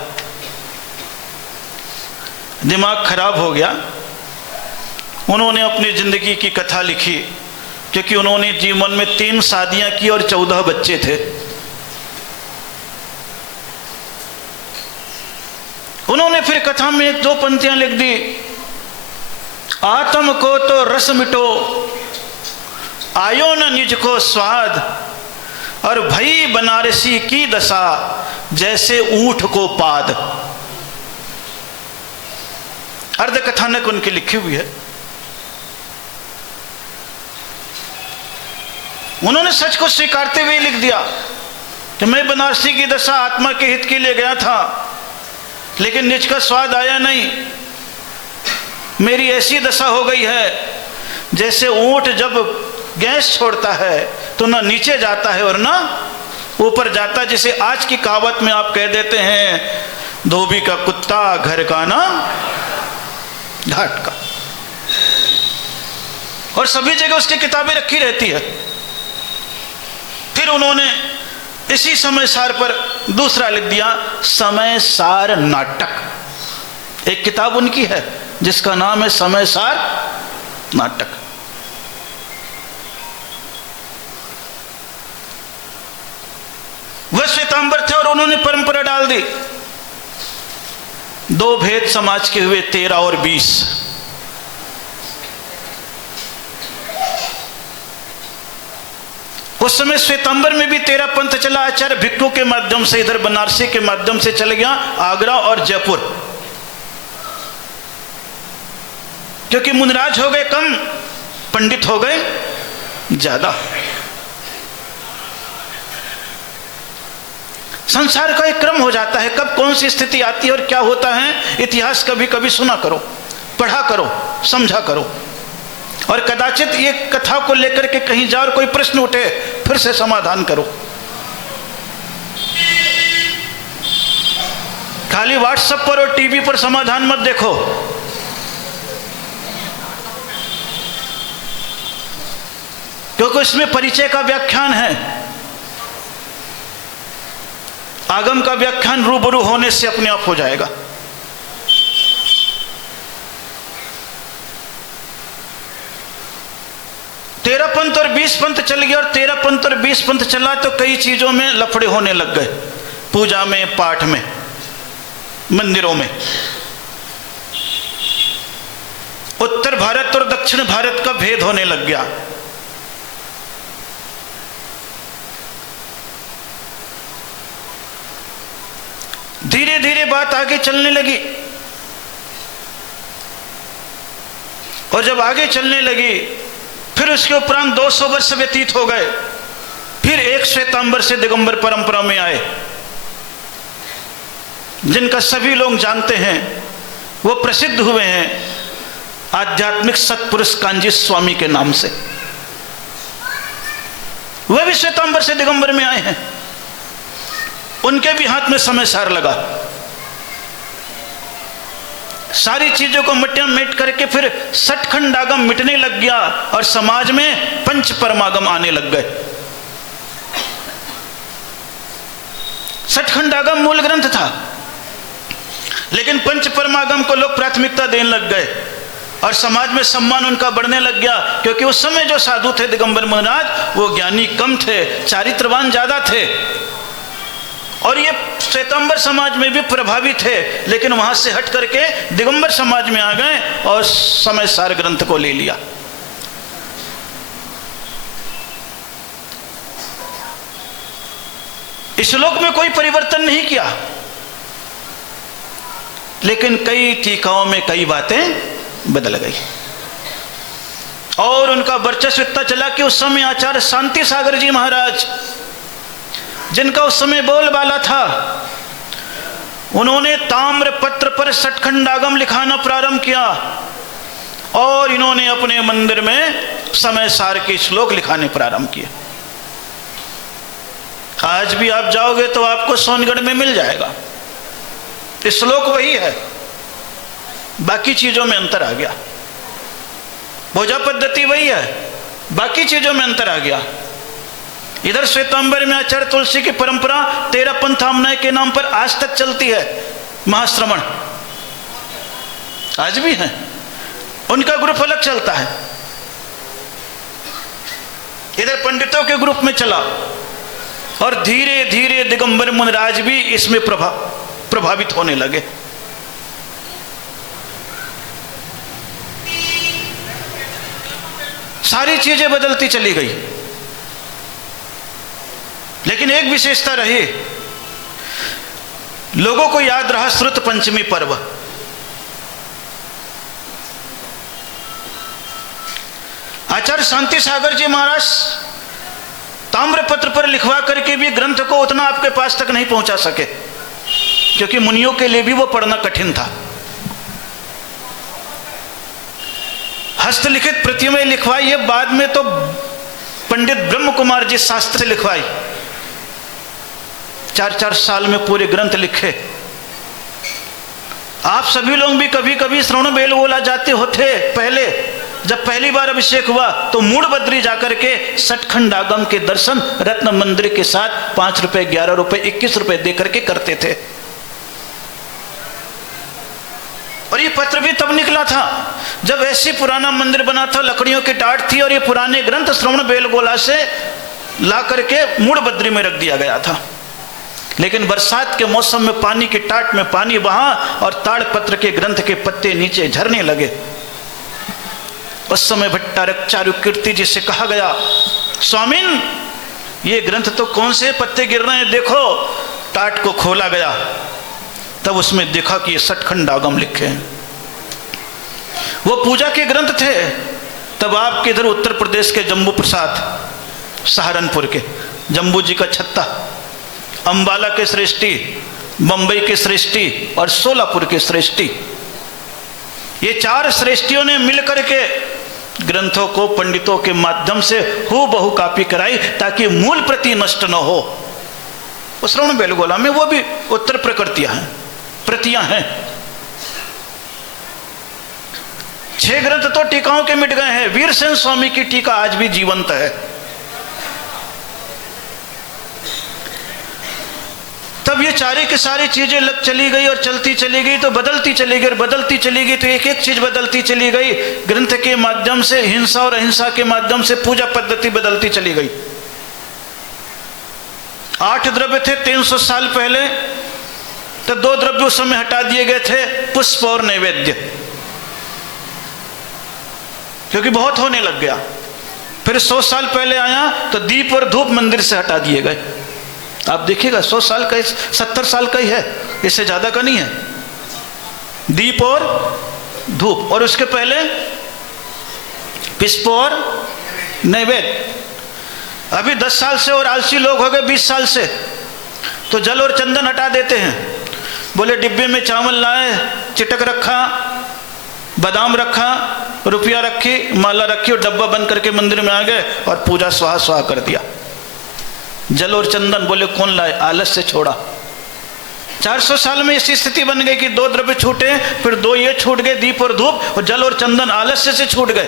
दिमाग खराब हो गया। उन्होंने अपनी जिंदगी की कथा लिखी, क्योंकि उन्होंने जीवन में 3 शादियां की और 14 बच्चे थे। उन्होंने फिर कथा में 1-2 पंक्तियां लिख दी। आत्म को तो रस मिटो, आयो न निज को स्वाद, और भई बनारसी की दशा जैसे ऊंट को पाद। अर्ध कथानक उनकी लिखी हुई है। उन्होंने सच को स्वीकारते हुए लिख दिया कि मैं बनारसी की दशा आत्मा के हित के लिए गया था, लेकिन निज का स्वाद आया नहीं। मेरी ऐसी दशा हो गई है जैसे ऊंट जब गैस छोड़ता है तो ना नीचे जाता है और ना ऊपर जाता। जिसे आज की कहावत में आप कह देते हैं धोबी का कुत्ता घर का ना घाट का। और सभी जगह उसकी किताबें रखी रहती है। फिर उन्होंने इसी समय सार पर दूसरा लिख दिया, समय सार नाटक। एक किताब उनकी है जिसका नाम है समय सार नाटक। वह श्वेतांबर थे और उन्होंने परंपरा डाल दी। 2 भेद समाज के हुए, 13 और 20। उस समय श्वेतांबर में भी 13 पंथ चला। आचार्य भिक्षु के माध्यम से इधर बनारसी के माध्यम से चल गया आगरा और जयपुर, क्योंकि मुनिराज हो गए कम, पंडित हो गए ज्यादा। संसार का एक क्रम हो जाता है, कब कौन सी स्थिति आती है और क्या होता है। इतिहास कभी कभी सुना करो, पढ़ा करो, समझा करो, और कदाचित ये कथा को लेकर के कहीं जाओ और कोई प्रश्न उठे फिर से समाधान करो। खाली व्हाट्सएप पर और टीवी पर समाधान मत देखो। क्योंकि इसमें परिचय का व्याख्यान है, आगम का व्याख्यान रूबरू होने से अपने आप हो जाएगा। तेरह पंथ और 20 पंथ चल गया, और 13 पंथ और 20 पंथ चला तो कई चीजों में लफड़े होने लग गए, पूजा में, पाठ में, मंदिरों में। उत्तर भारत और दक्षिण भारत का भेद होने लग गया। धीरे धीरे बात आगे चलने लगी, और जब आगे चलने लगी फिर उसके उपरांत 200 वर्ष व्यतीत हो गए। फिर एक श्वेतांबर से दिगंबर परंपरा में आए, जिनका सभी लोग जानते हैं, वो प्रसिद्ध हुए हैं आध्यात्मिक सत्पुरुष कांजी स्वामी के नाम से। वह भी श्वेतांबर से दिगंबर में आए हैं। उनके भी हाथ में समय सार लगा, सारी चीजों को मिट करके फिर सठखंड आगम मिटने लग गया, और समाज में पंच परमागम आने लग गए। सठखंड आगम मूल ग्रंथ था, लेकिन पंच परमागम को लोग प्राथमिकता देने लग गए, और समाज में सम्मान उनका बढ़ने लग गया। क्योंकि उस समय जो साधु थे दिगंबर मुनिराज, वो ज्ञानी कम थे, चारित्रवान ज्यादा थे, और ये श्वेतांबर समाज में भी प्रभावी थे, लेकिन वहां से हट करके दिगंबर समाज में आ गए और समय सार ग्रंथ को ले लिया। इस श्लोक में कोई परिवर्तन नहीं किया, लेकिन कई टीकाओं में कई बातें बदल गई, और उनका वर्चस्व इतना चला कि उस समय आचार्य शांति सागर जी महाराज, जिनका उस समय बोलबाला था, उन्होंने ताम्र पत्र पर सठखंडागम लिखाना प्रारंभ किया, और इन्होंने अपने मंदिर में समय सार के श्लोक लिखाने प्रारंभ किए। आज भी आप जाओगे तो आपको सोनगढ़ में मिल जाएगा, श्लोक वही है, बाकी चीजों में अंतर आ गया। पूजा पद्धति वही है, बाकी चीजों में अंतर आ गया। इधर श्वेतांबर में आचार्य तुलसी की परंपरा 13 पंथामनाएं के नाम पर आज तक चलती है, महाश्रमण आज भी है, उनका ग्रुप अलग चलता है। इधर पंडितों के ग्रुप में चला, और धीरे धीरे दिगंबर मुनिराज भी इसमें प्रभावित होने लगे। सारी चीजें बदलती चली गई, लेकिन एक विशेषता रही, लोगों को याद रहा श्रुत पंचमी पर्व। आचार्य शांति सागर जी महाराज ताम्रपत्र पर लिखवा करके भी ग्रंथ को उतना आपके पास तक नहीं पहुंचा सके, क्योंकि मुनियों के लिए भी वो पढ़ना कठिन था। हस्तलिखित प्रतिमें लिखवाई है, बाद में तो पंडित ब्रह्म कुमार जी शास्त्र से लिखवाई, 4-4 साल में पूरे ग्रंथ लिखे। आप सभी लोग भी कभी कभी श्रवण बेलगोला जाते होते। पहले जब पहली बार अभिषेक हुआ तो मूड बद्री जाकर के सठखंड आगम के दर्शन रत्न मंदिर के साथ 5 रुपए, 11 रुपए, 21 रुपए दे करके करते थे। और ये पत्र भी तब निकला था जब ऐसी पुराना मंदिर बना था, लकड़ियों की टाट थी, और ये पुराने ग्रंथ श्रवण बेलगोला से ला करके मूड बद्री में रख दिया गया था। लेकिन बरसात के मौसम में पानी की टाट में पानी बहा और ताड़पत्र के ग्रंथ के पत्ते नीचे झरने लगे। उस समय भट्टारक चारुकीर्ति जी से कहा गया, स्वामिन ये ग्रंथ तो कौन से पत्ते गिर रहे हैं, देखो। टाट को खोला गया, तब उसमें देखा कि ये 60 खंड आगम लिखे हैं। वो पूजा के ग्रंथ थे। तब आपके इधर उत्तर प्रदेश के जम्बू प्रसाद, सहारनपुर के जम्बू जी का छत्ता, अंबाला के श्रेष्ठी, बंबई के श्रेष्ठी और सोलापुर के श्रेष्ठी, ये 4 श्रेष्ठियों ने मिलकर के ग्रंथों को पंडितों के माध्यम से हूबहू कॉपी कराई ताकि मूल प्रति नष्ट न हो। वो श्रवण बेलगोला में वो भी उत्तर प्रकृतियां हैं, प्रतियां हैं। 6 ग्रंथ तो टीकाओं के मिट गए हैं। वीरसेन स्वामी की टीका आज भी जीवंत है। तब ये सारी की सारी चीजें लग चली गई और चलती चली गई, तो बदलती चली गई और बदलती चली गई, तो एक एक चीज बदलती चली गई। ग्रंथ के माध्यम से, हिंसा और अहिंसा के माध्यम से पूजा पद्धति बदलती चली गई। 8 द्रव्य थे 300 साल पहले, तो 2 द्रव्य उस समय हटा दिए गए थे, पुष्प और नैवेद्य, क्योंकि बहुत होने लग गया। फिर 100 साल पहले आया तो दीप और धूप मंदिर से हटा दिए गए। आप देखिएगा 100 साल का, 70 साल का ही है, इससे ज्यादा का नहीं है। दीप और धूप, और उसके पहले पुष्प और नैवेद्य। अभी 10 साल से और आलसी लोग हो गए 20 साल से, तो जल और चंदन हटा देते हैं। बोले डिब्बे में चावल लाए, चिटक रखा, बादाम रखा, रुपया रखी, माला रखी और डब्बा बंद करके मंदिर में आ गए और पूजा स्वाहा स्वाहा कर दिया। जल और चंदन बोले कौन लाए, आलस से छोड़ा। 400 साल में ऐसी स्थिति बन गई कि 2 द्रव्य छूटे, फिर 2 ये छूट गए, दीप और धूप, और जल और चंदन आलस्य से छूट गए।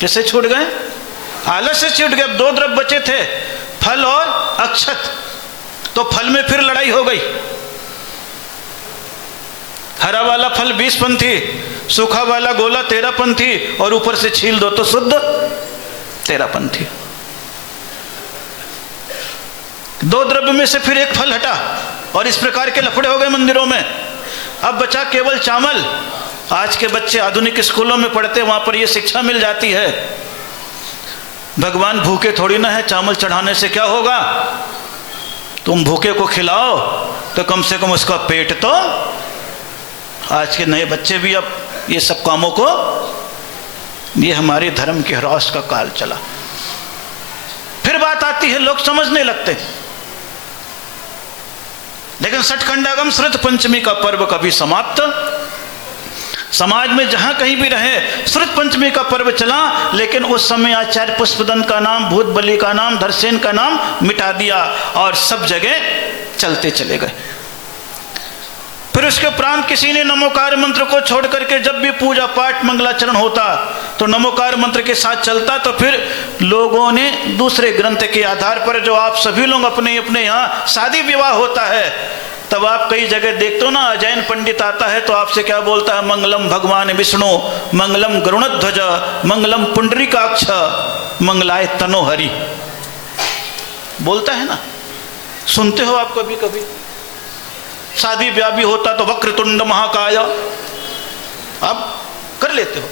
किससे छूट गए? आलस्य से छूट गए। अब 2 द्रव्य बचे थे, फल और अक्षत। तो फल में फिर लड़ाई हो गई। हरा वाला फल 20 पंथी, सूखा वाला गोला 13 पंथी, और ऊपर से छील दो तो शुद्ध 13 पंथी। 2 द्रव्य में से फिर एक फल हटा, और इस प्रकार के लफड़े हो गए मंदिरों में। अब बचा केवल चावल। आज के बच्चे आधुनिक स्कूलों में पढ़ते, वहां पर यह शिक्षा मिल जाती है, भगवान भूखे थोड़ी ना है, चावल चढ़ाने से क्या होगा। तुम भूखे को खिलाओ तो कम से कम उसका पेट तो। आज के नए बच्चे भी अब ये सब कामों को, ये हमारे धर्म के ह्रास का काल चला। फिर बात आती है, लोग समझने लगते। लेकिन 60 खंडागम श्रुत पंचमी का पर्व कभी समाप्त, समाज में जहां कहीं भी रहे श्रुत पंचमी का पर्व चला, लेकिन उस समय आचार्य पुष्पदंत का नाम, भूत बलि का नाम, धरसेन का नाम मिटा दिया और सब जगह चलते चले गए। फिर उसके उपरांत किसी ने नमोकार मंत्र को छोड़ करके, जब भी पूजा पाठ मंगलाचरण होता तो नमोकार मंत्र के साथ चलता, तो फिर लोगों ने दूसरे ग्रंथ के आधार पर, जो आप सभी लोग अपने अपने यहाँ शादी विवाह होता है, तब आप कई जगह देखते हो ना, अजैन पंडित आता है तो आपसे क्या बोलता है, मंगलम भगवान विष्णु, मंगलम गरुणध्वज, मंगलम पुंडरीकाक्ष, मंगलाय तनोहरि, बोलता है ना, सुनते हो आप कभी कभी। शादी ब्याह भी होता तो वक्रतुंड महाकाय, अब कर लेते हो।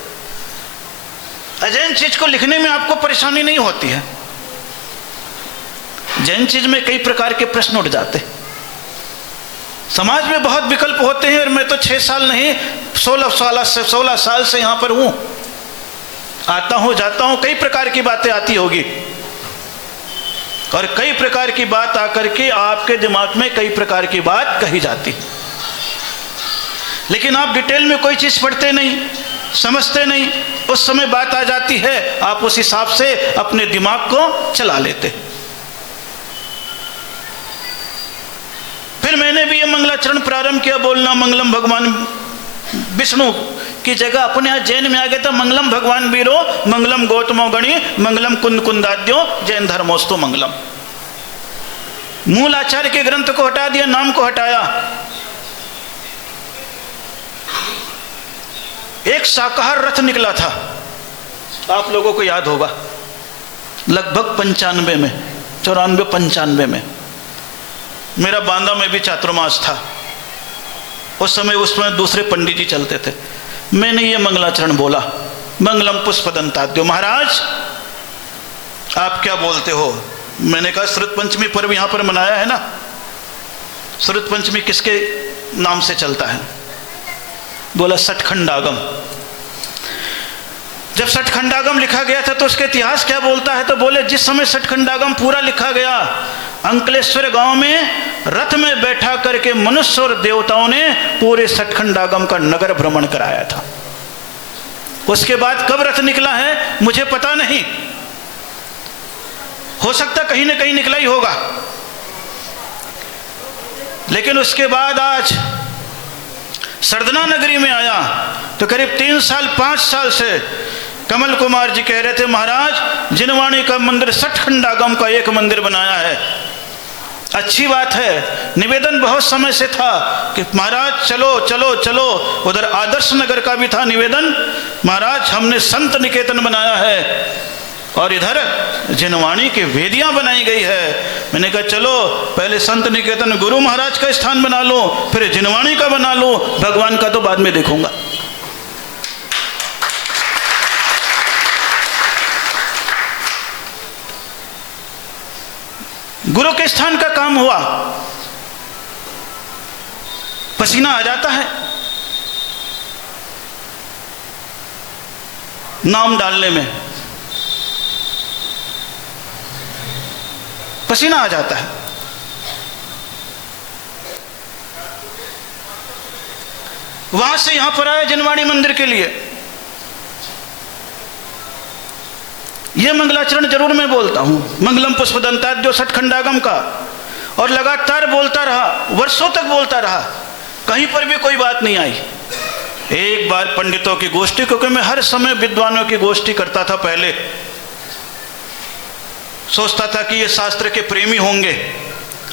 अजैन चीज को लिखने में आपको परेशानी नहीं होती है। जैन चीज में कई प्रकार के प्रश्न उठ जाते। समाज में बहुत विकल्प होते हैं, और मैं तो 6 साल नहीं 16 साल से यहां पर हूं, आता हूं जाता हूं, कई प्रकार की बातें आती होगी, और कई प्रकार की बात आकर के आपके दिमाग में कई प्रकार की बात कही जाती। लेकिन आप डिटेल में कोई चीज पढ़ते नहीं, समझते नहीं, उस समय बात आ जाती है, आप उस हिसाब से अपने दिमाग को चला लेते। फिर मैंने भी ये मंगलाचरण प्रारंभ किया, बोलना मंगलम भगवान विष्णु की जगह अपने यहाँ जैन में आ गया था, मंगलम भगवान वीरो, मंगलम गौतमो गणी, मंगलम कुंद कुंदाद्यो, जैन धर्मोस्तु मंगलम। मूल आचार्य के ग्रंथ को हटा दिया, नाम को हटाया। एक शाकाहार रथ निकला था, आप लोगों को याद होगा, लगभग 95 में, 94-95 में। मेरा बांदा में भी चातुर्मास था उस समय। उसमें दूसरे पंडित जी चलते थे। मैंने ये मंगलाचरण बोला, मंगलम पुष्पदंताद्यो। महाराज आप क्या बोलते हो, मैंने कहा श्रुत पंचमी पर्व यहाँ पर मनाया है ना, श्रुत पंचमी किसके नाम से चलता है? बोला सठखंडागम। जब सठखंडागम लिखा गया था तो उसका इतिहास क्या बोलता है? तो बोले जिस समय सठखंडागम पूरा लिखा गया, अंकलेश्वर गांव में रथ में बैठा करके मनुष्य और देवताओं ने पूरे सठखंडागम का नगर भ्रमण कराया था। उसके बाद कब रथ निकला है मुझे पता नहीं, हो सकता कहीं ना कहीं निकला ही होगा। लेकिन उसके बाद आज सरदना नगरी में आया तो करीब 3 साल 5 साल से कमल कुमार जी कह रहे थे, महाराज जिनवाणी का मंदिर सठखंडागम का एक मंदिर बनाया है। अच्छी बात है, निवेदन बहुत समय से था कि महाराज चलो चलो चलो। उधर आदर्श नगर का भी था निवेदन, महाराज हमने संत निकेतन बनाया है और इधर जिनवाणी की वेदियां बनाई गई है। मैंने कहा चलो पहले संत निकेतन गुरु महाराज का स्थान बना लो, फिर जिनवाणी का बना लो, भगवान का तो बाद में देखूंगा। गुरु के स्थान का काम हुआ, पसीना आ जाता है नाम डालने में, पसीना आ जाता है। वहां से यहां पर आए जिनवाणी मंदिर के लिए। यह मंगलाचरण जरूर मैं बोलता हूं, मंगलम पुष्पदंताद्यो सठखंडागम का, और लगातार बोलता रहा, वर्षों तक बोलता रहा, कहीं पर भी कोई बात नहीं आई। एक बार पंडितों की गोष्ठी, क्योंकि मैं हर समय विद्वानों की गोष्ठी करता था, पहले सोचता था कि ये शास्त्र के प्रेमी होंगे,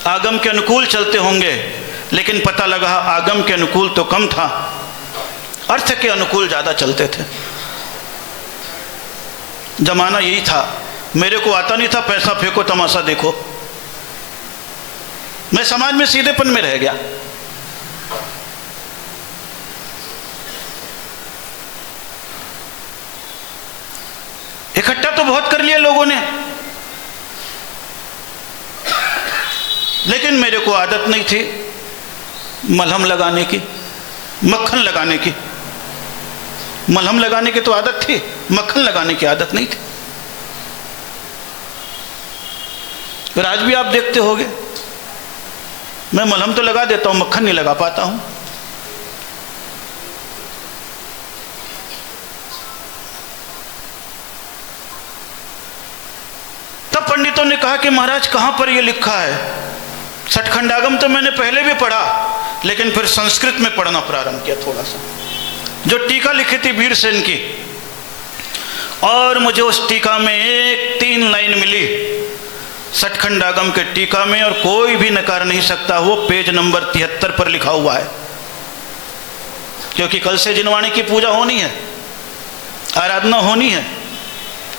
आगम के अनुकूल चलते होंगे, लेकिन पता लगा आगम के अनुकूल तो कम था, अर्थ के अनुकूल ज्यादा चलते थे। जमाना यही था, मेरे को आता नहीं था, पैसा फेंको तमाशा देखो। मैं समाज में सीधेपन में रह गया। इकट्ठा तो बहुत कर लिया लोगों ने, लेकिन मेरे को आदत नहीं थी मलहम लगाने की, मक्खन लगाने की। मलहम लगाने की तो आदत थी, मक्खन लगाने की आदत नहीं थी। फिर आज भी आप देखते होंगे, मैं मलहम तो लगा देता हूं, मक्खन नहीं लगा पाता हूं। तब पंडितों ने कहा कि महाराज कहां पर यह लिखा है? सठखंडागम तो मैंने पहले भी पढ़ा, लेकिन फिर संस्कृत में पढ़ना प्रारंभ किया थोड़ा सा। जो टीका लिखी थी वीरसेन की, और मुझे उस टीका में 1-3 लाइन मिली सठखंडागम के टीका में, और कोई भी नकार नहीं सकता, वो पेज नंबर 73 पर लिखा हुआ है। क्योंकि कल से जिनवाणी की पूजा होनी है, आराधना होनी है,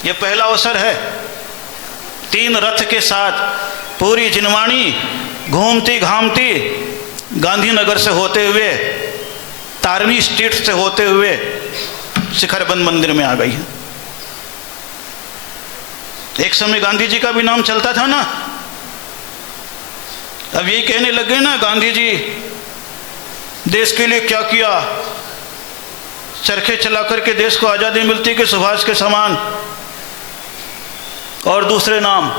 यह पहला अवसर है। 3 रथ के साथ पूरी जिनवाणी घूमती घामती गांधीनगर से होते हुए, तारनी स्ट्रीट से होते हुए शिखरबंद मंदिर में आ गई है। एक समय गांधी जी का भी नाम चलता था ना, अब यही कहने लगे ना, गांधी जी देश के लिए क्या किया, चरखे चला करके देश को आजादी मिलती कि सुभाष के समान, और दूसरे नाम।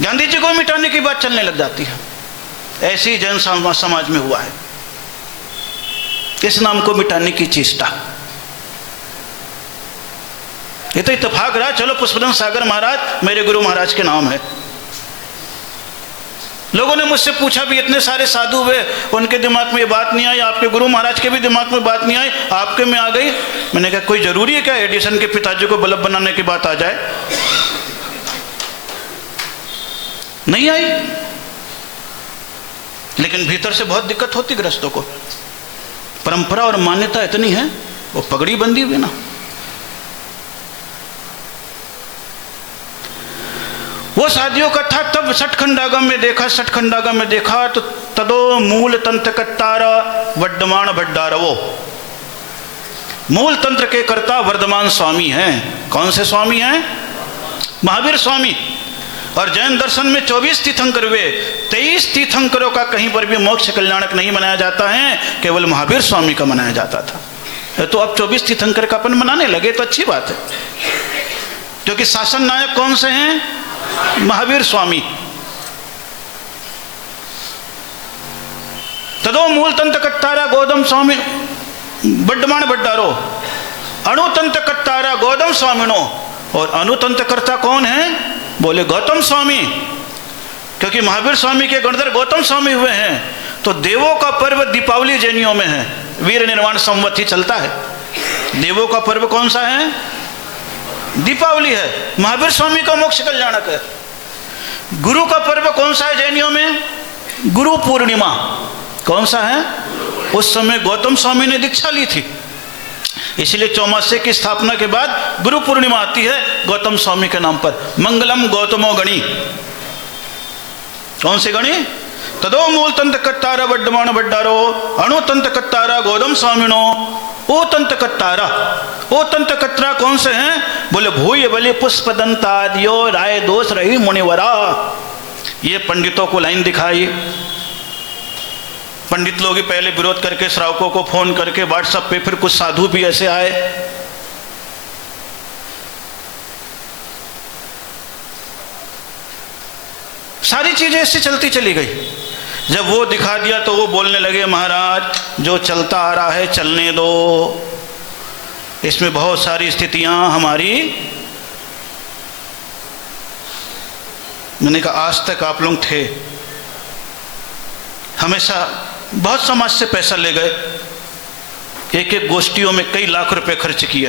गांधी जी को मिटाने की बात चलने लग जाती है। ऐसी जैन समाज में हुआ है, इस नाम को मिटाने की चेष्टा। ये तो इत्तेफाक रहा, चलो पुष्पदंत सागर महाराज मेरे गुरु महाराज के नाम है। लोगों ने मुझसे पूछा भी, इतने सारे साधु हुए, उनके दिमाग में ये बात नहीं आई, आपके गुरु महाराज के भी दिमाग में बात नहीं आई, आपके में आ गई। मैंने कहा कोई जरूरी है क्या एडिसन के पिताजी को बल्ब बनाने की बात आ जाए? नहीं आई, लेकिन भीतर से बहुत दिक्कत होती ग्रस्तों को। परंपरा और मान्यता इतनी है, वो पगड़ी बंदी हुई ना। वो शादियों का था, तब सठखंडागम में देखा तो तदो मूल तंत्र कत्तारा वर्धमान भड्डारवो। मूल तंत्र के कर्ता वर्धमान स्वामी हैं। कौन से स्वामी हैं? महावीर स्वामी। और जैन दर्शन में 24 तीर्थंकर हुए, 23 तीर्थंकरों का कहीं पर भी मोक्ष कल्याणक नहीं मनाया जाता है, केवल महावीर स्वामी का मनाया जाता था। तो अब 24 तीर्थंकर का अपन मनाने लगे तो अच्छी बात है, क्योंकि शासन नायक कौन से हैं? महावीर स्वामी। तदो मूल तंत्र कट्टारा गौतम स्वामी बड्डमान बड्डारो, अणुतंत्र कट्टारा गौतम स्वामिनो। और अनुतंत्र कर्ता कौन है? बोले गौतम स्वामी, क्योंकि महावीर स्वामी के गणधर गौतम स्वामी हुए हैं। तो देवों का पर्व दीपावली जैनियों में है, वीर निर्वाण संवत ही चलता है। देवों का पर्व कौन सा है? दीपावली है। महावीर स्वामी का मोक्ष कल्याणक है। गुरु का पर्व कौन सा है जैनियों में? गुरु पूर्णिमा। कौन सा है? उस समय गौतम स्वामी ने दीक्षा ली थी, इसलिए चौमासे की स्थापना के बाद गुरु पूर्णिमा आती है गौतम स्वामी के नाम पर। मंगलम गौतमो गणी। कौन सी गणी? तदो मूल तंत्र कट्टारा बड्डमान बड्डारो, अणु तंत्र कट्टारा गौतम स्वामिनो, ओ तंत्र कट्टारा। ओ तंत्र कट्टारा कौन से हैं? बोले भूय बलि पुष्प दंतादियो राय दोष रही मुनिवरा। ये पंडितों को लाइन दिखाई। पंडित लोग ही पहले विरोध करके श्रावकों को फोन करके व्हाट्सएप पे, फिर कुछ साधु भी ऐसे आए। सारी चीजें ऐसे चलती चली गई। जब वो दिखा दिया तो वो बोलने लगे महाराज जो चलता आ रहा है चलने दो, इसमें बहुत सारी स्थितियां हमारी। मैंने कहा आज तक आप लोग थे, हमेशा बहुत समाज से पैसा ले गए, एक एक गोष्ठियों में कई लाख रुपए खर्च किए।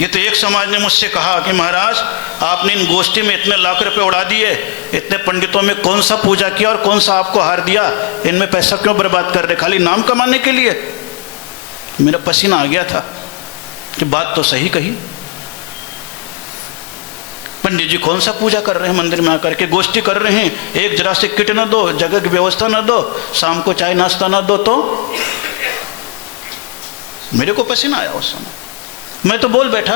ये तो एक समाज ने मुझसे कहा कि महाराज आपने इन गोष्ठी में इतने लाख रुपए उड़ा दिए, इतने पंडितों में कौन सा पूजा किया और कौन सा आपको हार दिया, इनमें पैसा क्यों बर्बाद कर रहे, खाली नाम कमाने के लिए। मेरा पसीना आ गया था कि बात तो सही कही। पंडित जी कौन सा पूजा कर रहे हैं, मंदिर में आकर के गोष्ठी कर रहे हैं, एक जरा से किट न दो, जगह की व्यवस्था न दो, शाम को चाय नाश्ता न दो। तो मेरे को पसीना आया उस समय। मैं तो बोल बैठा,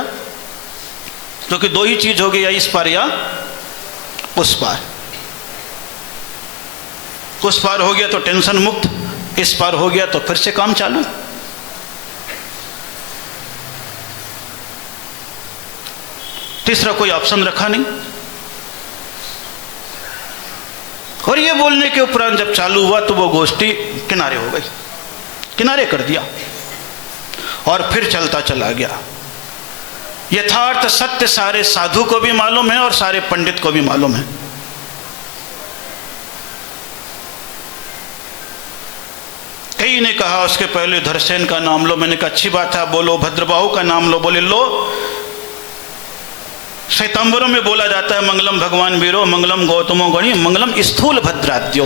क्योंकि दो ही चीज हो गई, या इस पार या उस पार। उस पार हो गया तो टेंशन मुक्त, इस पार हो गया तो फिर से काम चालू। तीसरा कोई ऑप्शन रखा नहीं। और ये बोलने के उपरांत जब चालू हुआ तो वो गोष्ठी किनारे हो गई, किनारे कर दिया और फिर चलता चला गया। यथार्थ सत्य सारे साधु को भी मालूम है और सारे पंडित को भी मालूम है। कई ने कहा उसके पहले धरसेन का नाम लो, मैंने कहा अच्छी बात है बोलो, भद्रबाहु का नाम लो, बोले लो। श्वेतांबरों में बोला जाता है मंगलम भगवान वीरो, मंगलम गौतमो गणी, मंगलम स्थूल भद्राद्यो।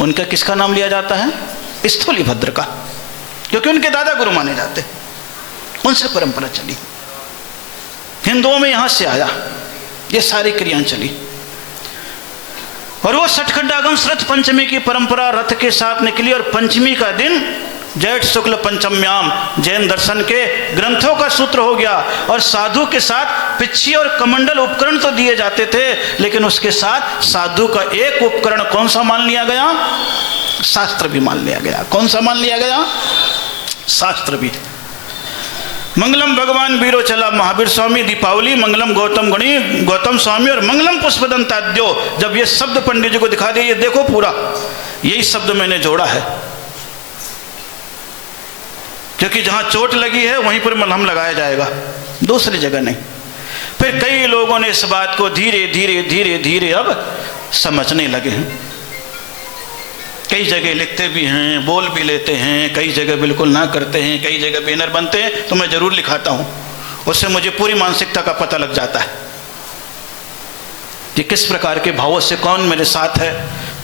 उनका किसका नाम लिया जाता है? स्थूली भद्र का, क्योंकि उनके दादा गुरु माने जाते, उनसे परंपरा चली। हिंदुओं में यहां से आया, ये सारी क्रियाएं चली। और वो सठखंडागम श्रद्ध पंचमी की परंपरा रथ के साथ निकली। और पंचमी का दिन जैठ शुक्ल पंचम्याम जैन दर्शन के ग्रंथों का सूत्र हो गया। और साधु के साथ पिच्छी और कमंडल उपकरण तो दिए जाते थे, लेकिन उसके साथ साधु का एक उपकरण कौन सा मान लिया गया? शास्त्र भी मान लिया गया। कौन सा मान लिया गया? शास्त्र भी। मंगलम भगवान वीरो चला महावीर स्वामी, दीपावली, मंगलम गौतम गणी गौतम स्वामी, और मंगलम पुष्पदंताद्यो। जब ये शब्द पंडित जी को दिखा दिए, ये देखो पूरा यही शब्द मैंने जोड़ा है, क्योंकि जहां चोट लगी है वहीं पर मलहम लगाया जाएगा, दूसरी जगह नहीं। फिर कई लोगों ने इस बात को धीरे धीरे धीरे धीरे अब समझने लगे हैं। कई जगह लिखते भी हैं, बोल भी लेते हैं, कई जगह बिल्कुल ना करते हैं, कई जगह बैनर बनते हैं तो मैं जरूर लिखाता हूं, उससे मुझे पूरी मानसिकता का पता लग जाता है कि किस प्रकार के भावों से कौन मेरे साथ है,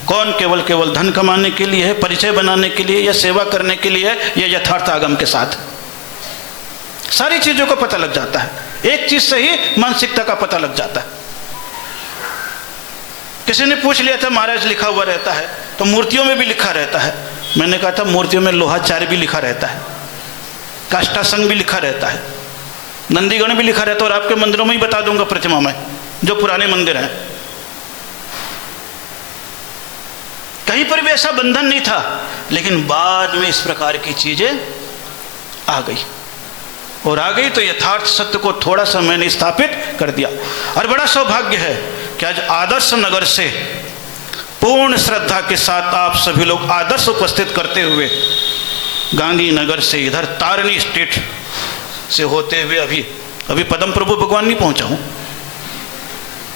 कौन केवल केवल धन कमाने के लिए है, परिचय बनाने के लिए, या सेवा करने के लिए है, या यथार्थ आगम के साथ। सारी चीजों का पता लग जाता है, एक चीज से ही मानसिकता का पता लग जाता है। किसी ने पूछ लिया था महाराज लिखा हुआ रहता है तो मूर्तियों में भी लिखा रहता है। मैंने कहा था मूर्तियों में लोहाचार्य भी लिखा रहता है, काष्ठासंग भी लिखा रहता है, नंदीगण भी लिखा रहता, और आपके मंदिरों में ही बता दूंगा प्रतिमा में, जो पुराने मंदिर हैं, कहीं पर भी ऐसा बंधन नहीं था। लेकिन बाद में इस प्रकार की चीजें आ गई, और आ गई तो यथार्थ सत्य को थोड़ा सा मैंने स्थापित कर दिया। और बड़ा सौभाग्य है कि आज आदर्श नगर से पूर्ण श्रद्धा के साथ आप सभी लोग आदर्श उपस्थित करते हुए गांधीनगर से इधर तारनी स्टेट से होते हुए अभी पद्म प्रभु भगवान नहीं पहुंचा हूं,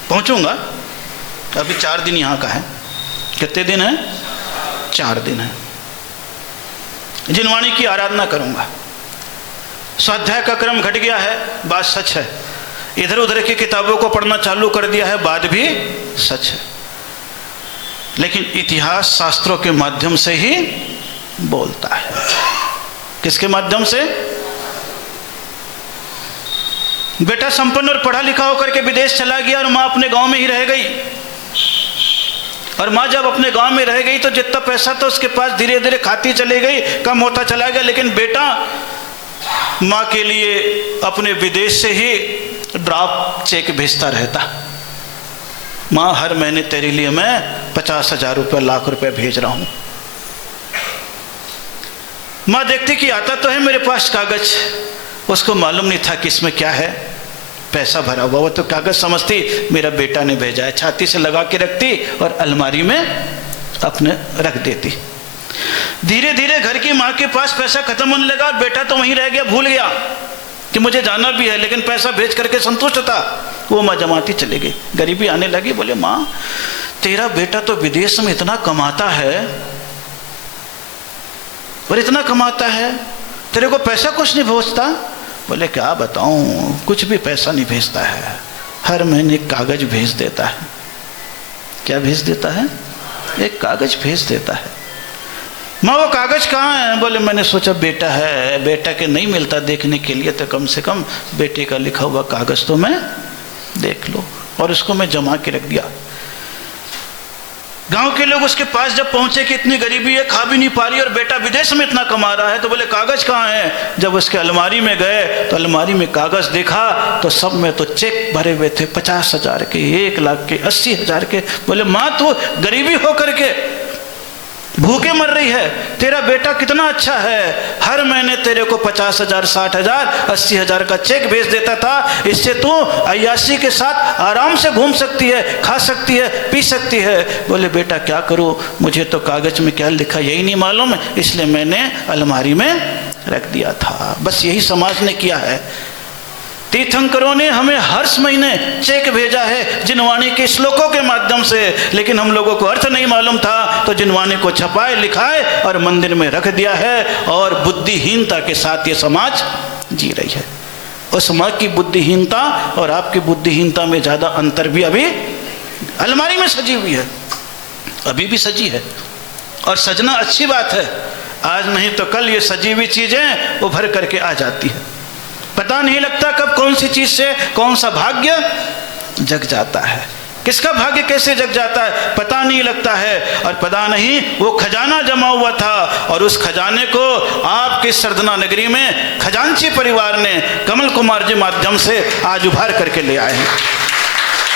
पहुंचूंगा। अभी 4 दिन यहां का है। कितने दिन है? 4 दिन है। जिनवाणी की आराधना करूंगा। स्वाध्याय का क्रम घट गया है, बात सच है। इधर उधर की किताबों को पढ़ना चालू कर दिया है, बात भी सच है। लेकिन इतिहास शास्त्रों के माध्यम से ही बोलता है। किसके माध्यम से? बेटा संपन्न और पढ़ा लिखा होकर के विदेश चला गया और माँ अपने गांव में ही रह गई। और माँ जब अपने गांव में रह गई तो जितना पैसा था उसके पास धीरे धीरे खाती चली गई, कम होता चला गया। लेकिन बेटा माँ के लिए अपने विदेश से ही ड्राफ्ट चेक भेजता रहता। माँ हर महीने तेरे लिए मैं 50,000 रुपये, लाख रुपए भेज रहा हूं। माँ देखती कि आता तो है मेरे पास कागज, उसको मालूम नहीं था कि इसमें क्या है, पैसा भरा हुआ। वो तो कागज समझती मेरा बेटा ने भेजा है, छाती से लगा के रखती और अलमारी में अपने रख देती। धीरे धीरे घर की माँ के पास पैसा खत्म होने लगा और बेटा तो वहीं रह गया, भूल गया कि मुझे जाना भी है, लेकिन पैसा भेज करके संतुष्ट था। वो माँ जमाती चली गई, गरीबी आने लगी। बोले माँ तेरा बेटा तो विदेश में इतना कमाता है और इतना कमाता है, तेरे को पैसा कुछ नहीं भेजता? बोले क्या बताऊं, कुछ भी पैसा नहीं भेजता है, हर महीने कागज भेज देता है। क्या भेज देता है? एक कागज भेज देता है। माँ वो कागज कहाँ है? बोले मैंने सोचा बेटा है, बेटा के नहीं मिलता देखने के लिए तो कम से कम बेटे का लिखा हुआ कागज तो मैं देख लो। और उसको मैं जमा के रख दिया। गांव के लोग उसके पास जब पहुंचे कि इतनी गरीबी है, खा भी नहीं पा रही और बेटा विदेश में इतना कमा रहा है, तो बोले कागज कहाँ है? जब उसके अलमारी में गए तो अलमारी में कागज देखा तो सब में तो चेक भरे हुए थे, 50,000 के, 1 लाख के, 80,000 के। बोले माँ तू गरीबी हो करके भूखे मर रही है, तेरा बेटा कितना अच्छा है, हर महीने तेरे को 50,000, 60,000, 80,000 का चेक भेज देता था। इससे तू अय्याशी के साथ आराम से घूम सकती है, खा सकती है, पी सकती है। बोले बेटा क्या करूं, मुझे तो कागज में क्या लिखा यही नहीं मालूम, इसलिए मैंने अलमारी में रख दिया था। बस यही समाज ने किया है। तीर्थंकरों ने हमें हर महीने चेक भेजा है जिनवाणी के श्लोकों के माध्यम से, लेकिन हम लोगों को अर्थ नहीं मालूम था तो जिनवाणी को छपाए लिखाए और मंदिर में रख दिया है। और बुद्धिहीनता के साथ ये समाज जी रही है। उस माँ की बुद्धिहीनता और आपकी बुद्धिहीनता में ज़्यादा अंतर भी अभी अलमारी में सजी हुई है, अभी भी सजी है। और सजना अच्छी बात है, आज नहीं तो कल ये सजी हुई चीज़ें उभर करके आ जाती है। पता नहीं लगता कब कौन सी चीज से कौन सा भाग्य जग जाता है, किसका भाग्य कैसे जग जाता है पता नहीं लगता है। और पता नहीं वो खजाना जमा हुआ था और उस खजाने को आपके सरदना नगरी में खजांची परिवार ने कमल कुमार जी माध्यम से आज उभार करके ले आए हैं।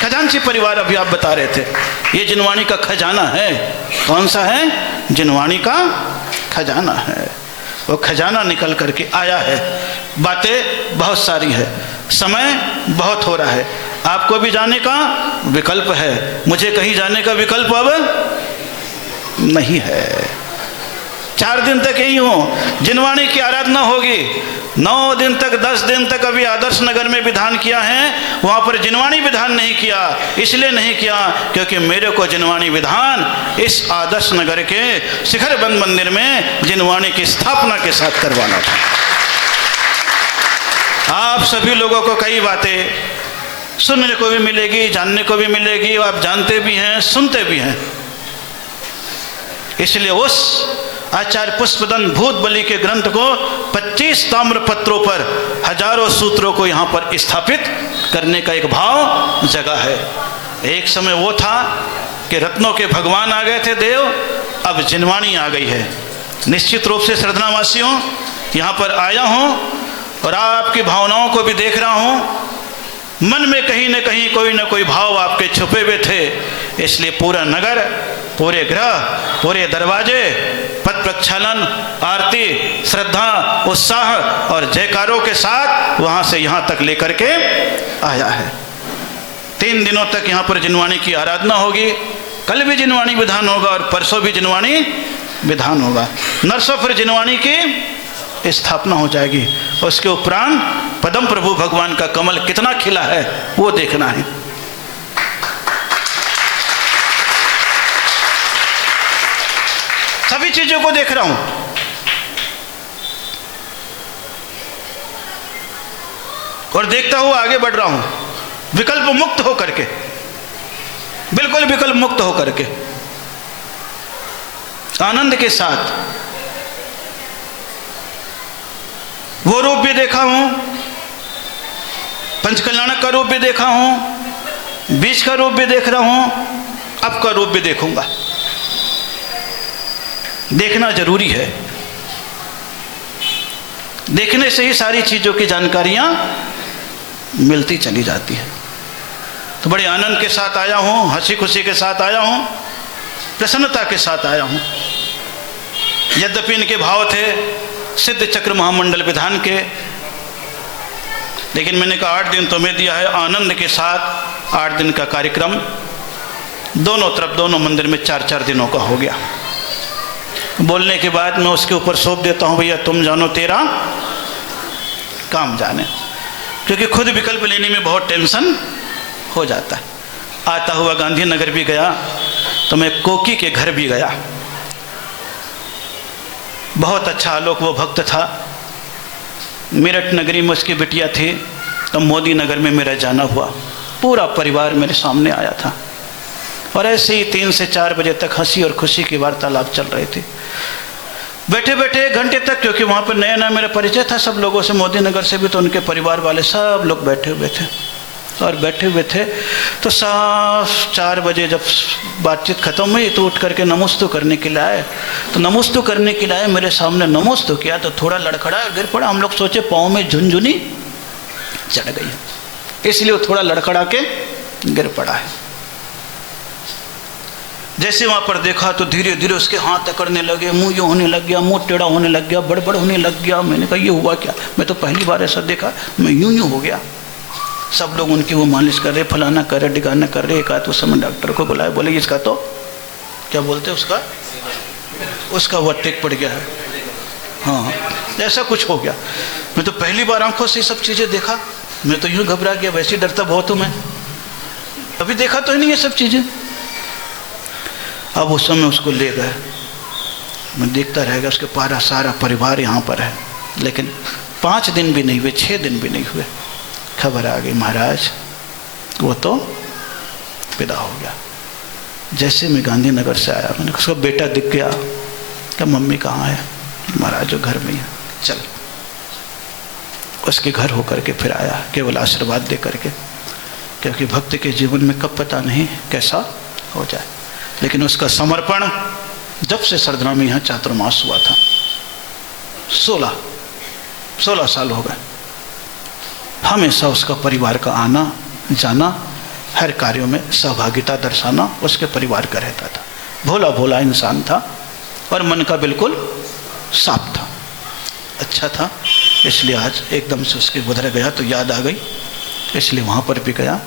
खजांची परिवार अभी आप बता रहे थे, ये जिनवाणी का खजाना है। कौन सा है? जिनवाणी का खजाना है। वो खजाना निकल करके आया है। बातें बहुत सारी है, समय बहुत हो रहा है, आपको भी जाने का विकल्प है, मुझे कहीं जाने का विकल्प अब नहीं है। 4 दिन तक यही हूँ, जिनवाणी की आराधना होगी। 9 दिन तक 10 दिन तक अभी आदर्श नगर में विधान किया है, वहाँ पर जिनवाणी विधान नहीं किया। इसलिए नहीं किया क्योंकि मेरे को जिनवाणी विधान इस आदर्श नगर के शिखरबंद मंदिर में जिनवाणी की स्थापना के साथ करवाना था। आप सभी लोगों को कई बातें सुनने को भी मिलेगी, जानने को भी मिलेगी, आप जानते भी हैं, सुनते भी हैं। इसलिए उस आचार्य पुष्पदंत भूत बलि के ग्रंथ को 25 ताम्र पत्रों पर हजारों सूत्रों को यहाँ पर स्थापित करने का एक भाव जगा है। एक समय वो था कि रत्नों के भगवान आ गए थे देव, अब जिनवाणी आ गई है। निश्चित रूप से श्रद्धावासियों यहाँ पर आया हूँ और आपकी भावनाओं को भी देख रहा हूँ। मन में कहीं न कहीं कोई न कोई भाव आपके छुपे हुए थे, इसलिए पूरा नगर, पूरे ग्रह, पूरे दरवाजे पद प्रक्षालन, आरती, श्रद्धा, उत्साह और जयकारों के साथ वहाँ से यहाँ तक लेकर के आया है। 3 दिनों तक यहाँ पर जिनवाणी की आराधना होगी। कल भी जिनवाणी विधान होगा और परसों भी जिनवाणी विधान होगा। नरसों फिर जिनवाणी की स्थापना हो जाएगी। उसके उपरांत पदम प्रभु भगवान का कमल कितना खिला है वो देखना है। सभी चीजों को देख रहा हूं और देखता हुआ आगे बढ़ रहा हूं, विकल्प मुक्त होकर के, बिल्कुल विकल्प मुक्त होकर के, आनंद के साथ। वो रूप भी देखा हूं, पंचकल्याणक का रूप भी देखा हूं, बीच का रूप भी देख रहा हूं, अब का रूप भी देखूंगा। देखना जरूरी है। देखने से ही सारी चीजों की जानकारियां मिलती चली जाती है। तो बड़े आनंद के साथ आया हूं, हंसी खुशी के साथ आया हूं, प्रसन्नता के साथ आया हूं। यद्यपि इनके भाव थे सिद्ध चक्र महामंडल विधान के, लेकिन मैंने कहा 8 दिन तुम्हें दिया है, आनंद के साथ 8 दिन का कार्यक्रम दोनों तरफ, दोनों मंदिर में 4-4 दिनों का हो गया। बोलने के बाद मैं उसके ऊपर सौंप देता हूं, भैया तुम जानो तेरा काम जाने, क्योंकि खुद विकल्प लेने में बहुत टेंशन हो जाता है। आता हुआ गांधीनगर भी गया तो मैं कोकी के घर भी गया। बहुत अच्छा आलोक वो भक्त था। मेरठ नगरी में उसकी बिटिया थी, तो मोदी नगर में मेरा जाना हुआ। पूरा परिवार मेरे सामने आया था और ऐसे ही 3 से 4 बजे तक हंसी और खुशी की वार्तालाप चल रही थी। बैठे बैठे 1 घंटे तक, क्योंकि वहाँ पर नया नया मेरा परिचय था सब लोगों से, मोदी नगर से भी, तो उनके परिवार वाले सब लोग बैठे हुए थे। और बैठे हुए थे तो 4 बजे जब बातचीत खत्म हुई तो उठ करके नमस्तु करने के लिए आए। तो नमस्तु करने के लिए आए, मेरे सामने नमस्तु किया तो थोड़ा लड़खड़ा गिर पड़ा। हम लोग सोचे पाँव में झुनझुनी चढ़ गई, इसलिए वो थोड़ा लड़खड़ा के गिर पड़ा है। जैसे वहाँ पर देखा तो धीरे धीरे उसके हाथ अकड़ने लगे, मुंह यूँ होने लग गया, मुंह टेढ़ा होने लग गया, बड़बड़ होने लग गया। मैंने कहा ये हुआ क्या? मैं तो पहली बार ऐसा देखा, मैं यूँ हो गया। सब लोग उनकी वो मालिश कर रहे, फलाना कर रहे, डिगाना कर रहे। एक आध उस समय डॉक्टर को बुलाया, बोले इसका तो क्या बोलते उसका वो टेक पड़ गया है। हाँ, ऐसा कुछ हो गया। मैं तो पहली बार आंखों से सब चीज़ें देखा। मैं तो यूँ घबरा गया, वैसे ही डरता बहुत हूँ मैं, अभी देखा तो ही नहीं ये सब चीज़ें। अब उस समय उसको ले गए, मैं देखता रहेगा, उसके सारा परिवार यहाँ पर है। लेकिन 5 दिन भी नहीं हुए, 6 दिन भी नहीं हुए, खबर आ गई महाराज वो तो विदा हो गया। जैसे मैं गांधीनगर से आया, मैंने उसका बेटा दिख गया, क्या मम्मी कहाँ है? महाराज जो घर में है। चल, उसके घर होकर के फिर आया, केवल आशीर्वाद दे करके, क्योंकि भक्त के जीवन में कब पता नहीं कैसा हो जाए। लेकिन उसका समर्पण जब से सरदना में यहाँ चातुर्मास हुआ था, 16 साल हो गए, हमेशा उसका परिवार का आना जाना, हर कार्यों में सहभागिता दर्शाना उसके परिवार का रहता था। भोला भोला इंसान था और मन का बिल्कुल साफ था, अच्छा था। इसलिए आज एकदम से उसके उधर गया तो याद आ गई, इसलिए वहाँ पर भी गया।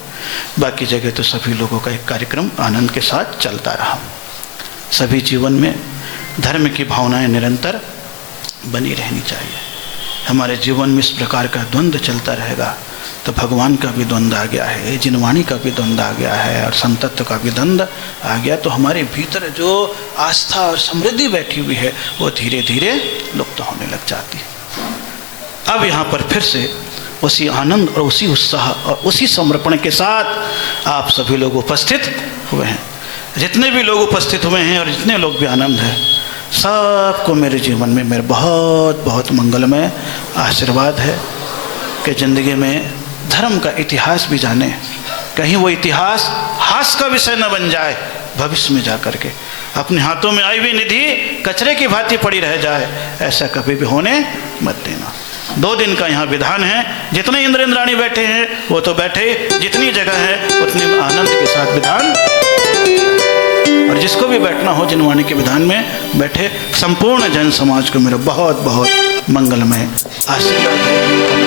बाकी जगह तो सभी लोगों का एक कार्यक्रम आनंद के साथ चलता रहा। सभी जीवन में धर्म की भावनाएं निरंतर बनी रहनी चाहिए। हमारे जीवन में इस प्रकार का द्वंद्व चलता रहेगा तो भगवान का भी द्वंद्व आ गया है, जिनवाणी का भी द्वंद्व आ गया है और संतत्व का भी द्वंद्व आ गया, तो हमारे भीतर जो आस्था और समृद्धि बैठी हुई है वो धीरे धीरे लुप्त होने लग जाती है। अब यहाँ पर फिर से उसी आनंद और उसी उत्साह और उसी समर्पण के साथ आप सभी लोग उपस्थित हुए हैं। जितने भी लोग उपस्थित हुए हैं और जितने लोग भी आनंद है, सबको मेरे जीवन में मेरे बहुत बहुत मंगलमय आशीर्वाद है कि ज़िंदगी में धर्म का इतिहास भी जाने, कहीं वो इतिहास हास का विषय न बन जाए। भविष्य में जा कर के अपने हाथों में आई हुई निधि कचरे की भांति पड़ी रह जाए, ऐसा कभी भी होने मत देना। 2 दिन का यहाँ विधान है। जितने इंद्र इंद्राणी बैठे हैं वो तो बैठे, जितनी जगह है उतने आनंद के साथ विधान, और जिसको भी बैठना हो जिनवाणी के विधान में बैठे। संपूर्ण जन समाज को मेरा बहुत बहुत मंगलमय आशीर्वाद है।